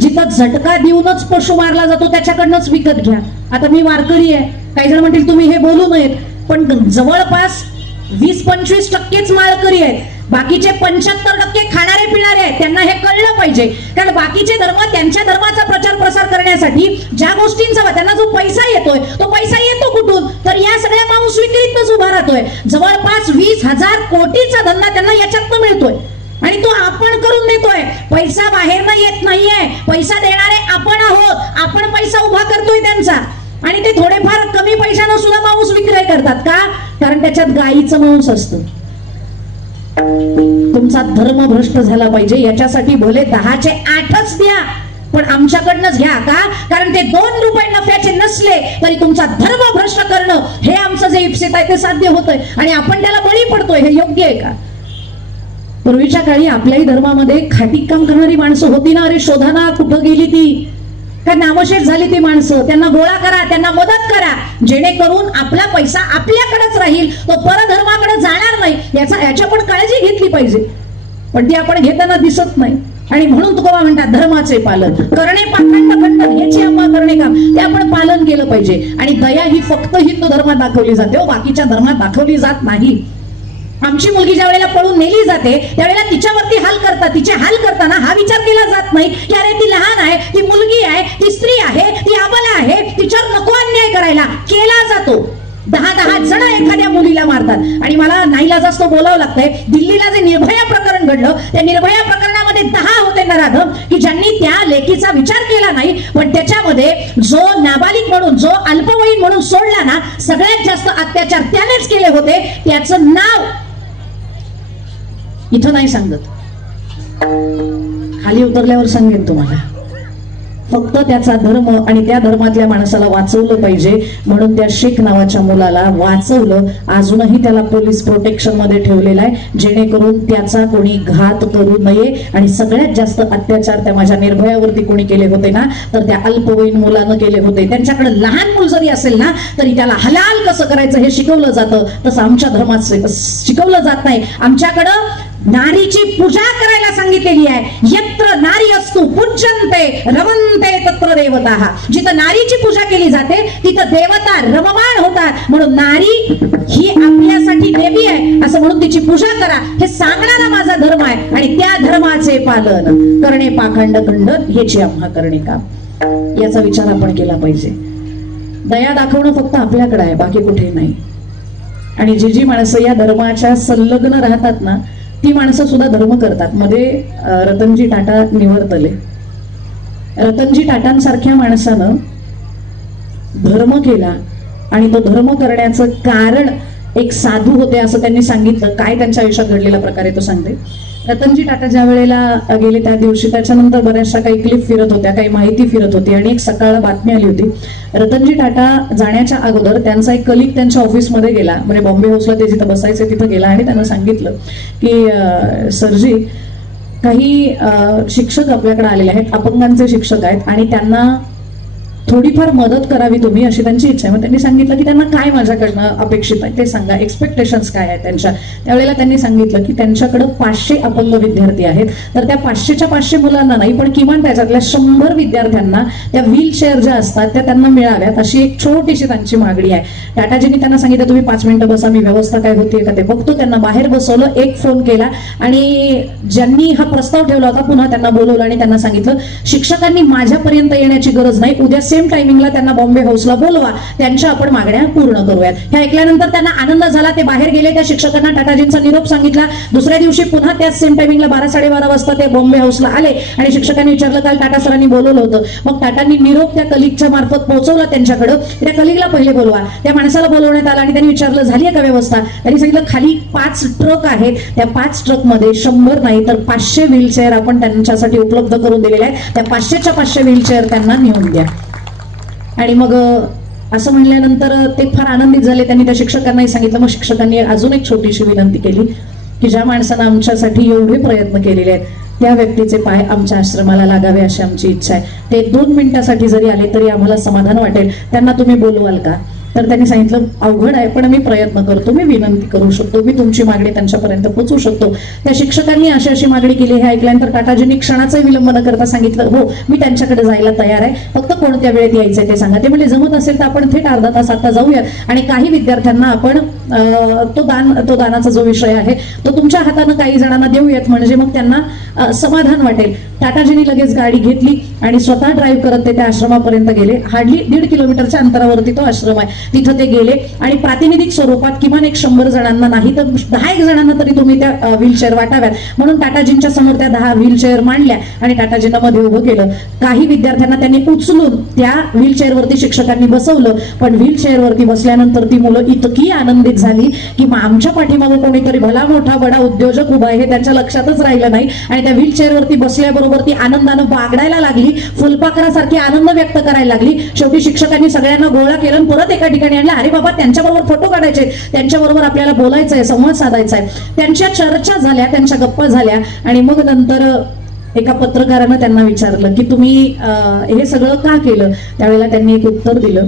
जिथं झटका देऊनच पशु मारला जातो त्याच्याकडनंच विकत घ्या. आता मी वारकरी आहे, काही जण म्हणतील तुम्ही हे बोलू नयेत, पण जवळपास 20-25% माळकरी आहेत. बाकीचे 75% खाणारे पिणारे आहेत. त्यांना हे कळलं पाहिजे, कारण बाकीचे धर्म त्यांच्या धर्माचा प्रचार प्रसार करण्यासाठी ज्या गोष्टींचा त्यांना जो पैसा येतोय तो पैसा येतो कुठून? तर या सगळ्या मांस विक्रीतच उभा राहतोय. जवळपास 20,000 कोटीचा धंदा त्यांना याच्यातनं मिळतोय आणि तो आपण करून देतोय. पैसा बाहेरनं येत नाहीये, पैसा देणारे आपण आहोत. आपण पैसा उभा करतोय त्यांचा. आणि ते थोडेफार कमी पैशानं सुद्धा मांस विक्रय करतात का? कारण त्याच्यात गायीचं मांस असतं. तुमचा धर्म भ्रष्ट झाला पाहिजे याच्यासाठी भले 10चे 8च द्या, पण आमच्याकडनंच घ्या. का? कारण ते 2 रुपये नफ्याचे नसले तरी तुमचा धर्म भ्रष्ट करणं हे आमचं जे इप्सित आहे ते साध्य होतंय आणि आपण त्याला बळी पडतोय. हे योग्य आहे का? पूर्वीच्या काळी आपल्याही धर्मामध्ये खाटीक काम करणारी माणसं होती ना. अरे शोधा ना, कुठं गेली ती? का नामशेष झाली ती माणसं? त्यांना गोळा करा, त्यांना मदत करा, जेणेकरून आपला पैसा आपल्याकडेच राहील, तो परधर्माकडे जाणार नाही. याच्या पण काळजी घेतली पाहिजे, पण ती आपण घेताना दिसत नाही. आणि म्हणून तुकोबा म्हणतात धर्माचे पालन करणे पाखंड खंड याची आम्हा करणे काम, ते आपण पालन केलं पाहिजे. आणि दया ही फक्त हिंदू धर्मात दाखवली जाते, बाकीच्या धर्मात दाखवली जात नाही. आमची मुलगी ज्या वेळेला पळून नेली जाते त्यावेळेला तिच्यावरती हाल करतात. तिचे हाल करताना हा विचार केला जात नाही की अरे ती लहान आहे, ती मुलगी आहे, ती स्त्री आहे, ती अबला आहे, तिच्यावर नको अन्याय करायला. केला जातो. 10 जण एखाद्या मुलीला मारतात. आणि मला नाहीला जास्त बोलावं लागतंय, दिल्लीला जे निर्भया प्रकरण घडलं त्या निर्भया प्रकरणामध्ये 10 होते नराधम की ज्यांनी त्या लेकीचा विचार केला नाही, पण त्याच्यामध्ये जो नाबालिक म्हणून, जो अल्पवयीन म्हणून सोडला ना, सगळ्यात जास्त अत्याचार त्यानेच केले होते. त्याचं नाव इथं नाही सांगत, खाली उतरल्यावर सांगेन तुम्हाला. फक्त त्याचा धर्म आणि त्या धर्मातल्या माणसाला वाचवलं पाहिजे म्हणून त्या शेख नावाच्या मुलाला वाचवलं. अजूनही त्याला पोलीस प्रोटेक्शन मध्ये ठेवलेला आहे जेणेकरून त्याचा कोणी घात करू नये. आणि सगळ्यात जास्त अत्याचार त्या माझ्या निर्भयावरती कोणी केले होते ना तर त्या अल्पवयीन मुलानं केले होते. त्यांच्याकडे लहान मुल जरी असेल ना तरी त्याला हलाल कसं करायचं हे शिकवलं जातं, तसं आमच्या धर्मात शिकवलं जात नाही. आमच्याकडं नारीची पूजा करायला सांगितलेली आहे. यत्र नारी असतु पूज्यन्ते रमन्ते तत्र देवताः. जिथं नारीची पूजा केली जाते तिथं देवता रममाण होतात. म्हणून नारी ही आपल्यासाठी देवी आहे असं म्हणून तिची पूजा करा हे सांगणारा माझा धर्म आहे. आणि त्या धर्माचे पालन करणे पाखंड खंडन हेची आम्हा करणे काम. याचा विचार आपण केला पाहिजे. दया दाखवणं फक्त आपल्याकडे आहे, बाकी कुठे नाही. आणि जी माणसं या धर्माच्या संलग्न राहतात ना ती माणसं सुद्धा धर्म करतात. मध्ये रतनजी टाटा निवर्तले. रतनजी टाटांसारख्या माणसानं धर्म केला आणि तो धर्म करण्याचं कारण एक साधू होते असं त्यांनी सांगितलं. काय त्यांच्या आयुष्यात घडलेला प्रकार आहे तो सांगते. रतनजी टाटा ज्या वेळेला गेले त्या दिवशी त्याच्यानंतर बऱ्याचशा काही क्लिप फिरत होत्या, काही माहिती फिरत होती आणि एक सकाळला बातमी आली होती. रतनजी टाटा जाण्याच्या अगोदर त्यांचा एक कलिग त्यांच्या ऑफिसमध्ये गेला, म्हणजे बॉम्बे हाऊसला ते जिथं बसायचे तिथं गेला आणि त्यांना सांगितलं की सरजी काही शिक्षक आपल्याकडे आलेले आहेत, अपंगांचे शिक्षक आहेत आणि त्यांना थोडीफार मदत करावी तुम्ही अशी त्यांची इच्छा आहे. मग त्यांनी सांगितलं की त्यांना काय माझ्याकडनं अपेक्षित आहे ते सांगा, एक्सपेक्टेशन्स काय आहेत त्यांच्या. त्यावेळेला त्यांनी सांगितलं की त्यांच्याकडे 500 अपंग विद्यार्थी आहेत तर त्या 500च्या 500 मुलांना नाही पण किमान त्याच्यातल्या 100 विद्यार्थ्यांना त्या व्हीलचेअर ज्या असतात त्या त्यांना मिळाव्यात अशी एक छोटीशी त्यांची मागणी आहे. टाटाजींनी त्यांना सांगितलं तुम्ही 5 मिनिटं बसा, मी व्यवस्था काय होती का ते बघतो. त्यांना बाहेर बसवलं, एक फोन केला आणि ज्यांनी हा प्रस्ताव ठेवला होता पुन्हा त्यांना बोलवलं आणि त्यांना सांगितलं शिक्षकांनी माझ्यापर्यंत येण्याची गरज नाही, उद्या सेम टायमिंगला त्यांना बॉम्बे हाऊसला बोलवा, त्यांच्या आपण मागण्या पूर्ण करूयात. हे ऐकल्यानंतर त्यांना आनंद झाला. ते बाहेर गेले, त्या शिक्षकांना टाटाजींचा निरोप सांगितला. दुसऱ्या दिवशी पुन्हा त्याच सेम टायमिंगला 12-12:30 वाजता ते बॉम्बे हाऊसला आले आणि शिक्षकांनी विचारलं काल टाटा सरांनी बोलवलं होतं. मग टाटांनी निरोप त्या कलिगच्या मार्फत पोहोचवला त्यांच्याकडे. त्या कलिगला पहिले बोलवा. त्या माणसाला बोलवण्यात आलं आणि त्यांनी विचारलं झाली आहे का व्यवस्था. त्यांनी सांगितलं खाली 5 ट्रक आहेत, त्या 5 ट्रकमध्ये 100 नाही तर 500 व्हीलचेअर आपण त्यांच्यासाठी उपलब्ध करून दिलेले आहेत. त्या 500च्या 500 व्हीलचेअर त्यांना नेऊन द्या. आणि मग असं म्हणल्यानंतर ते फार आनंदित झाले. त्यांनी त्या शिक्षकांनाही सांगितलं. मग शिक्षकांनी अजून एक छोटीशी विनंती केली की ज्या माणसानं आमच्यासाठी एवढे प्रयत्न केलेले आहेत त्या व्यक्तीचे पाय आमच्या आश्रमाला लागावे अशी आमची इच्छा आहे. ते 2 मिनिटासाठी जरी आले तरी आम्हाला समाधान वाटेल, त्यांना तुम्ही बोलवाल का. तर त्यांनी सांगितलं अवघड आहे पण मी प्रयत्न करतो, मी विनंती करू शकतो, मी तुमची मागणी त्यांच्यापर्यंत पोहोचवू शकतो. त्या शिक्षकांनी अशी मागणी केली. हे ऐकल्यानंतर टाटाजींनी क्षणाचाही विलंब न करता सांगितलं हो मी त्यांच्याकडे जायला तयार आहे, फक्त कोणत्या वेळेत यायचंय ते सांगा. ते म्हणजे जमत असेल तर आपण थेट अर्धा तास आता जाऊयात आणि काही विद्यार्थ्यांना आपण तो दानाचा जो विषय आहे तो तुमच्या हातानं काही जणांना देऊयात म्हणजे मग त्यांना समाधान वाटेल. टाटाजींनी लगेच गाडी घेतली आणि स्वतः ड्राईव्ह करत ते त्या आश्रमापर्यंत गेले. हार्डली 1.5 किलोमीटरच्या अंतरावरती तो आश्रम आहे. तिथं ते गेले आणि प्रातिनिधिक स्वरूपात किमान एक 100 जणांना नाही तर 10 जणांना तरी तुम्ही त्या व्हीलचेअर वाटाव्यात म्हणून टाटाजींच्या समोर त्या 10 व्हीलचेअर मांडल्या आणि टाटाजींना मध्ये उभं केलं. काही विद्यार्थ्यांना त्यांनी उचलून त्या व्हीलचेअरवरती शिक्षकांनी बसवलं. पण व्हीलचेअरवरती बसल्यानंतर ती मुलं इतकी आनंदित झाली की आमच्या पाठीमागं कोणीतरी भला मोठा बडा उद्योजक उभा आहे हे त्यांच्या लक्षातच राहिलं नाही. आणि त्या व्हीलचेअरवरती बसल्याबरोबर ती आनंदानं बागडायला लागली, फुलपाखरासारखी आनंद व्यक्त करायला लागली. शेवटी शिक्षकांनी सगळ्यांना गोळा केलं, परत एका ठिकाणी आणलं. अरे बाबा त्यांच्याबरोबर फोटो काढायचे, त्यांच्याबरोबर आपल्याला बोलायचंय, संवाद साधायचा आहे. त्यांच्या चर्चा झाल्या, त्यांच्या गप्पा झाल्या आणि मग नंतर एका पत्रकारानं त्यांना विचारलं की तुम्ही हे सगळं का केलं. त्यावेळेला त्यांनी एक उत्तर दिलं,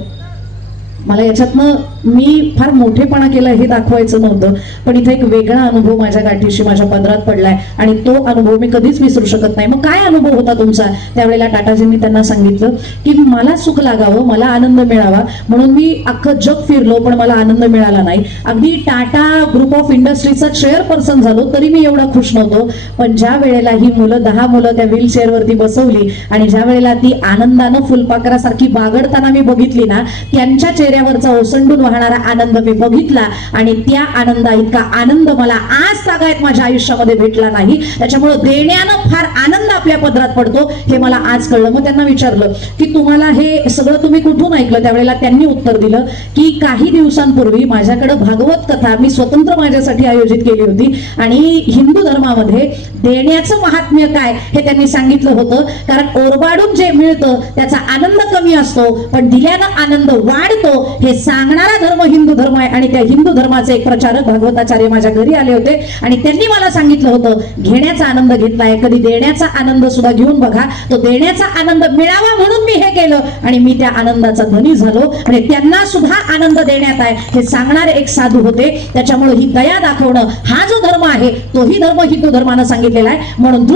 मला याच्यातनं मी फार मोठेपणा केला हे दाखवायचं नव्हतं पण इथे एक वेगळा अनुभव माझ्या गाठीशी माझ्या पदरात पडलाय आणि तो अनुभव मी कधीच विसरू शकत नाही. मग काय अनुभव होता तुमचा. त्यावेळेला टाटाजींनी त्यांना सांगितलं की मला सुख लागावं, मला आनंद मिळावा म्हणून मी अख्खं जग फिरलो पण मला आनंद मिळाला नाही. अगदी टाटा ग्रुप ऑफ इंडस्ट्रीचा चेअरपर्सन झालो तरी मी एवढा खुश नव्हतो. पण ज्या वेळेला ही मुलं 10 मुलं त्या व्हीलचेअरवरती बसवली आणि ज्या वेळेला ती आनंदानं फुलपाखरासारखी बागडताना मी बघितली ना, त्यांच्या चेहऱ्यावरचा ओसंडून वाहणारा आनंद मी बघितला आणि त्या आनंदा इतका आनंद मला आज तागायत माझ्या आयुष्यामध्ये भेटला नाही. त्याच्यामुळे देण्यानं फार आनंद आपल्या पदरात पडतो हे मला आज कळलं. मग त्यांना विचारलं की तुम्हाला हे सगळं तुम्ही कुठून ऐकलं? त्यावेळेला त्यांनी उत्तर दिलं की काही दिवसांपूर्वी माझ्याकडे भागवत कथा मी स्वतंत्र माझ्यासाठी आयोजित केली होती आणि हिंदू धर्मामध्ये देण्याचं महात्म्य काय हे त्यांनी सांगितलं होतं. कारण ओरबाडून जे मिळतं त्याचा आनंद कमी असतो पण दिल्यानं आनंद वाढतो हे सांगणारा धर्म हिंदू धर्म आहे. आणि त्या हिंदू धर्माचे एक प्रचारक भागवताचार्य माझ्या घरी आले होते आणि त्यांनी मला सांगितलं होतं घेण्याचा आनंद घेतलाय, कधी देण्याचा आनंद सुद्धा घेऊन बघा. तो देण्याचा आनंद मिळावा म्हणून मी हे केलं आणि मी त्या आनंदाचा धनी झालो आणि त्यांना सुद्धा आनंद देण्यात आहे हे सांगणारे एक साधू होते. त्याच्यामुळे ही दया दाखवणं हा जो धर्म आहे तोही धर्म हिंदू धर्मानं सांगितलेला आहे. म्हणून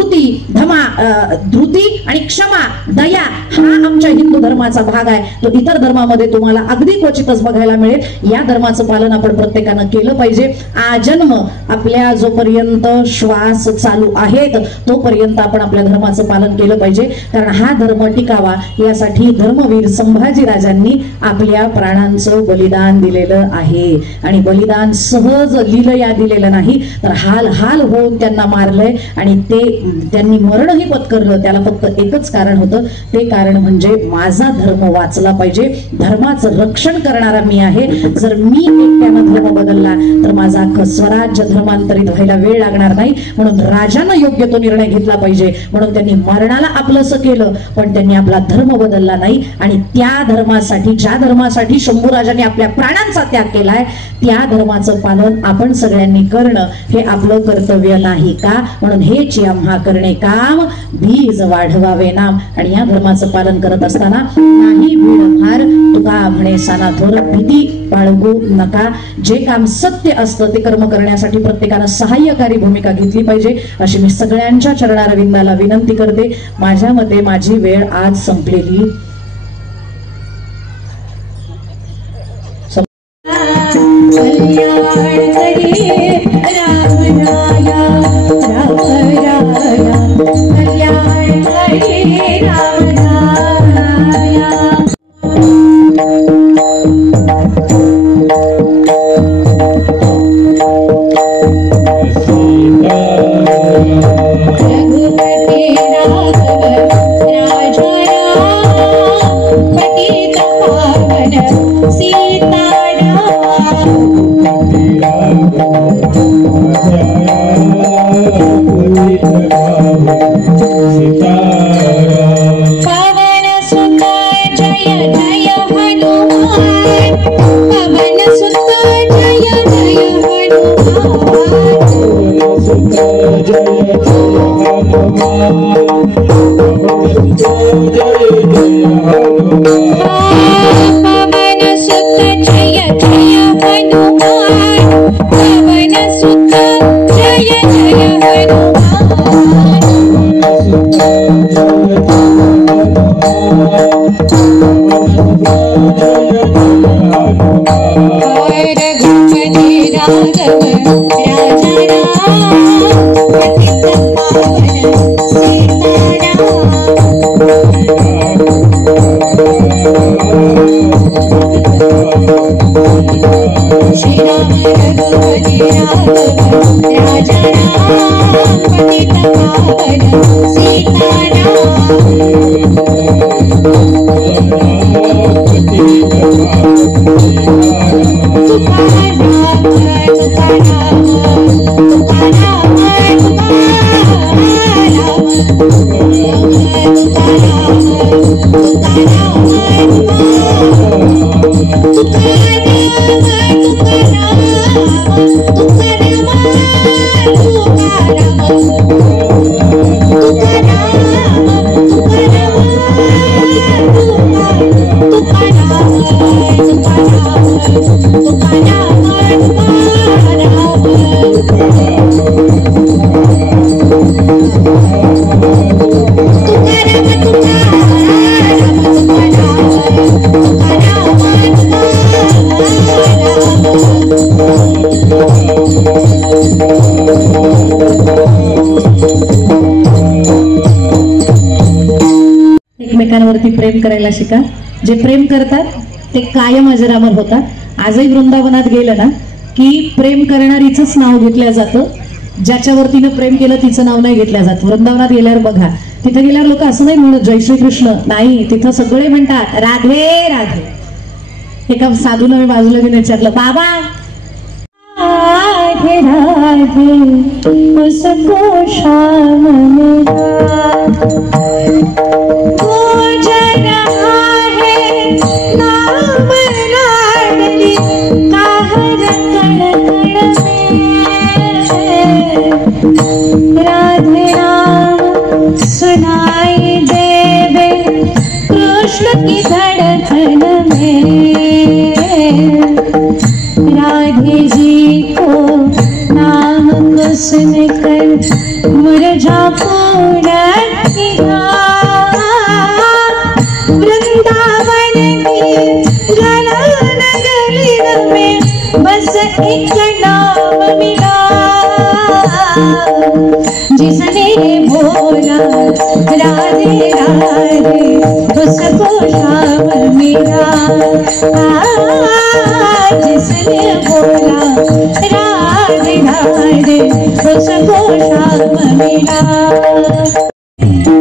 धृती आणि क्षमा दया हा आमच्या हिंदू धर्माचा भाग आहे. तो इतर धर्मामध्ये तुम्हाला अगदी क्वचितच बघायला मिळेल. या धर्माचं पालन आपण प्रत्येकानं केलं पाहिजे. आजन्म आपल्या जोपर्यंत श्वास चालू आहेत तोपर्यंत आपण आपल्या धर्माचं पालन केलं पाहिजे. कारण हा धर्म टिकावा यासाठी धर्मवीर संभाजी राजांनी आपल्या प्राणांचं बलिदान दिलेलं आहे. आणि बलिदान सहज लीलया दिलेलं नाही तर हाल हाल होऊन त्यांना मारलंय आणि ते त्यांनी मरणही पत्करलं. त्याला फक्त एकच कारण होतं, ते कारण म्हणजे माझा धर्म वाचला पाहिजे, धर्माचं रक्षण करणारा मी आहे. जर मी एकट्यानं धर्म बदलला तर माझा अख्खं स्वराज्य धर्मांतरित व्हायला वेळ लागणार नाही. म्हणून राजानं योग्य तो निर्णय घेतला पाहिजे. म्हणून त्यांनी मरणाला आपलंसं केलं पण त्यांनी आपला धर्म बदलला नाही. आणि त्या धर्मासाठी ज्या धर्मासाठी शंभूराजांनी आपल्या प्राणांचा त्याग केलाय त्या धर्माचं पालन आपण सगळ्यांनी करणं हे आपलं कर्तव्य नाही का? म्हणून हेच आम्हा करणे काम बीज वाढवावे नाम. आणि या धर्माचं पालन करत असताना नाही भीड फार तुका म्हणे साना थोर, भीती बाळगू नका. जे काम सत्य असतं ते कर्म करण्यासाठी प्रत्येकानं सहाय्यकारी भूमिका घेतली पाहिजे अशी मी सगळ्यांच्या चरणारविंदाला विनंती करते. माझ्या मते माझी वेळ आज संपलेली. एकमेकांवरती प्रेम करायला शिका. जे प्रेम करतात ते कायम अजरामर होतात। आजही वृंदावनात गेलं ना की प्रेम करणारीच नाव घेतलं जातं, ज्याच्यावर तिनं प्रेम केलं तिचं नाव नाही घेतलं जात। वृंदावनात गेल्यावर बघा, तिथे गेल्यावर लोक असं नाही म्हणत जय श्री कृष्ण, नाही, तिथं सगळे म्हणतात राधे राधे। एका साधूने मी बाजूला घेऊन विचारलं, बाबा राधे राधे उसको शाम राधे राम सुनाई देवे कृष्ण की धड़कन में, राधे जी को नाम को सुनकर मुरझा फूला वृंदावन की गलन गली में बस एक नाम मिला, जिसने बोला राधे राधे उसको शाम मिला, जिसने बोला राधे राधे उसको शाम मिला।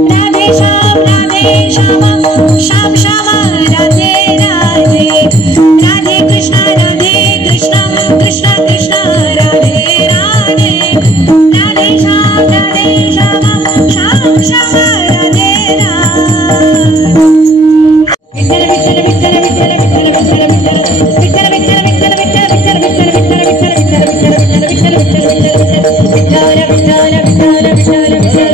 राधे श्याम श्याम श्याम राधे राधे, राधे कृष्ण कृष्ण कृष्ण राधे राधे, राधे श्याम श्याम श्याम राधे राधे। विठ्ठल विठ्ठल विठ्ठल विठ्ठल विठ्ठल विठ्ठल विठ्ठल विठ्ठल विठ्ठल विठ्ठल विठ्ठल विठ्ठल विठ्ठल विठ्ठल विठ्ठल।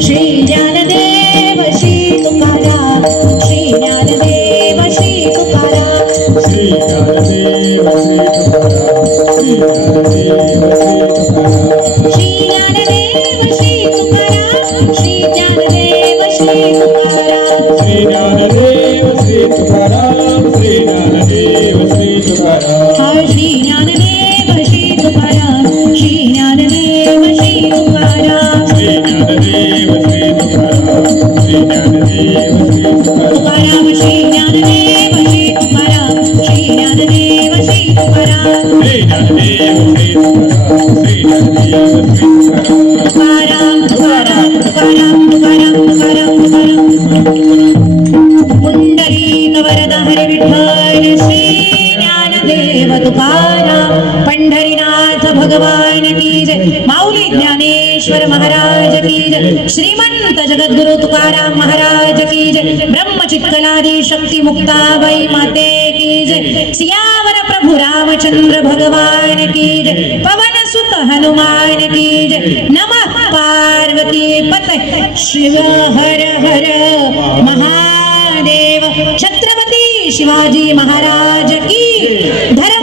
श्री ज्ञानदेव श्री तुकाराम, श्री ज्ञानदेव श्री तुकाराम, श्री ज्ञानदेव श्री तुकाराम, श्री ज्ञानदेव श्री तुकाराम, श्री ज्ञानदेव श्री तुकाराम, श्री ज्ञानदेव श्री तुकाराम, श्री ज्ञानदेव श्री तुकाराम, श्री ज्ञानदेव श्री तुकाराम, श्री ज्ञानदेव श्री तुकाराम, श्री ज्ञानदेव श्री तुकाराम, श्री ज्ञानदेव श्री तुकाराम, श्री ज्ञानदेव श्री तुकाराम, श्री ज्ञानदेव श्री तुकाराम, श्री ज्ञानदेव श्री तुकाराम, श्री ज्ञानदेव श्री तुकाराम, तुकाराम तुकाराम तुकाराम तुकाराम तुकाराम तुकाराम। पुंडरीक वरद हरी विठ्ठल श्री ज्ञानदेव तुकाराम, पंढरीनाथ भगवान की जय, माऊली ज्ञानेश्वर महाराज की जय, श्रीमंत जगद्गुरु तुकाराम महाराज की जय, ब्रह्मचित्कलादी शक्ति मुक्ताबाई माते की जय, सियावर प्रभु रामचंद्र भगवान की जय, पवन सुत हनुमान की जय, नमः पार्वती पतये शिव हर हर महादेव। छत्रपति शिवाजी महाराज की धर्म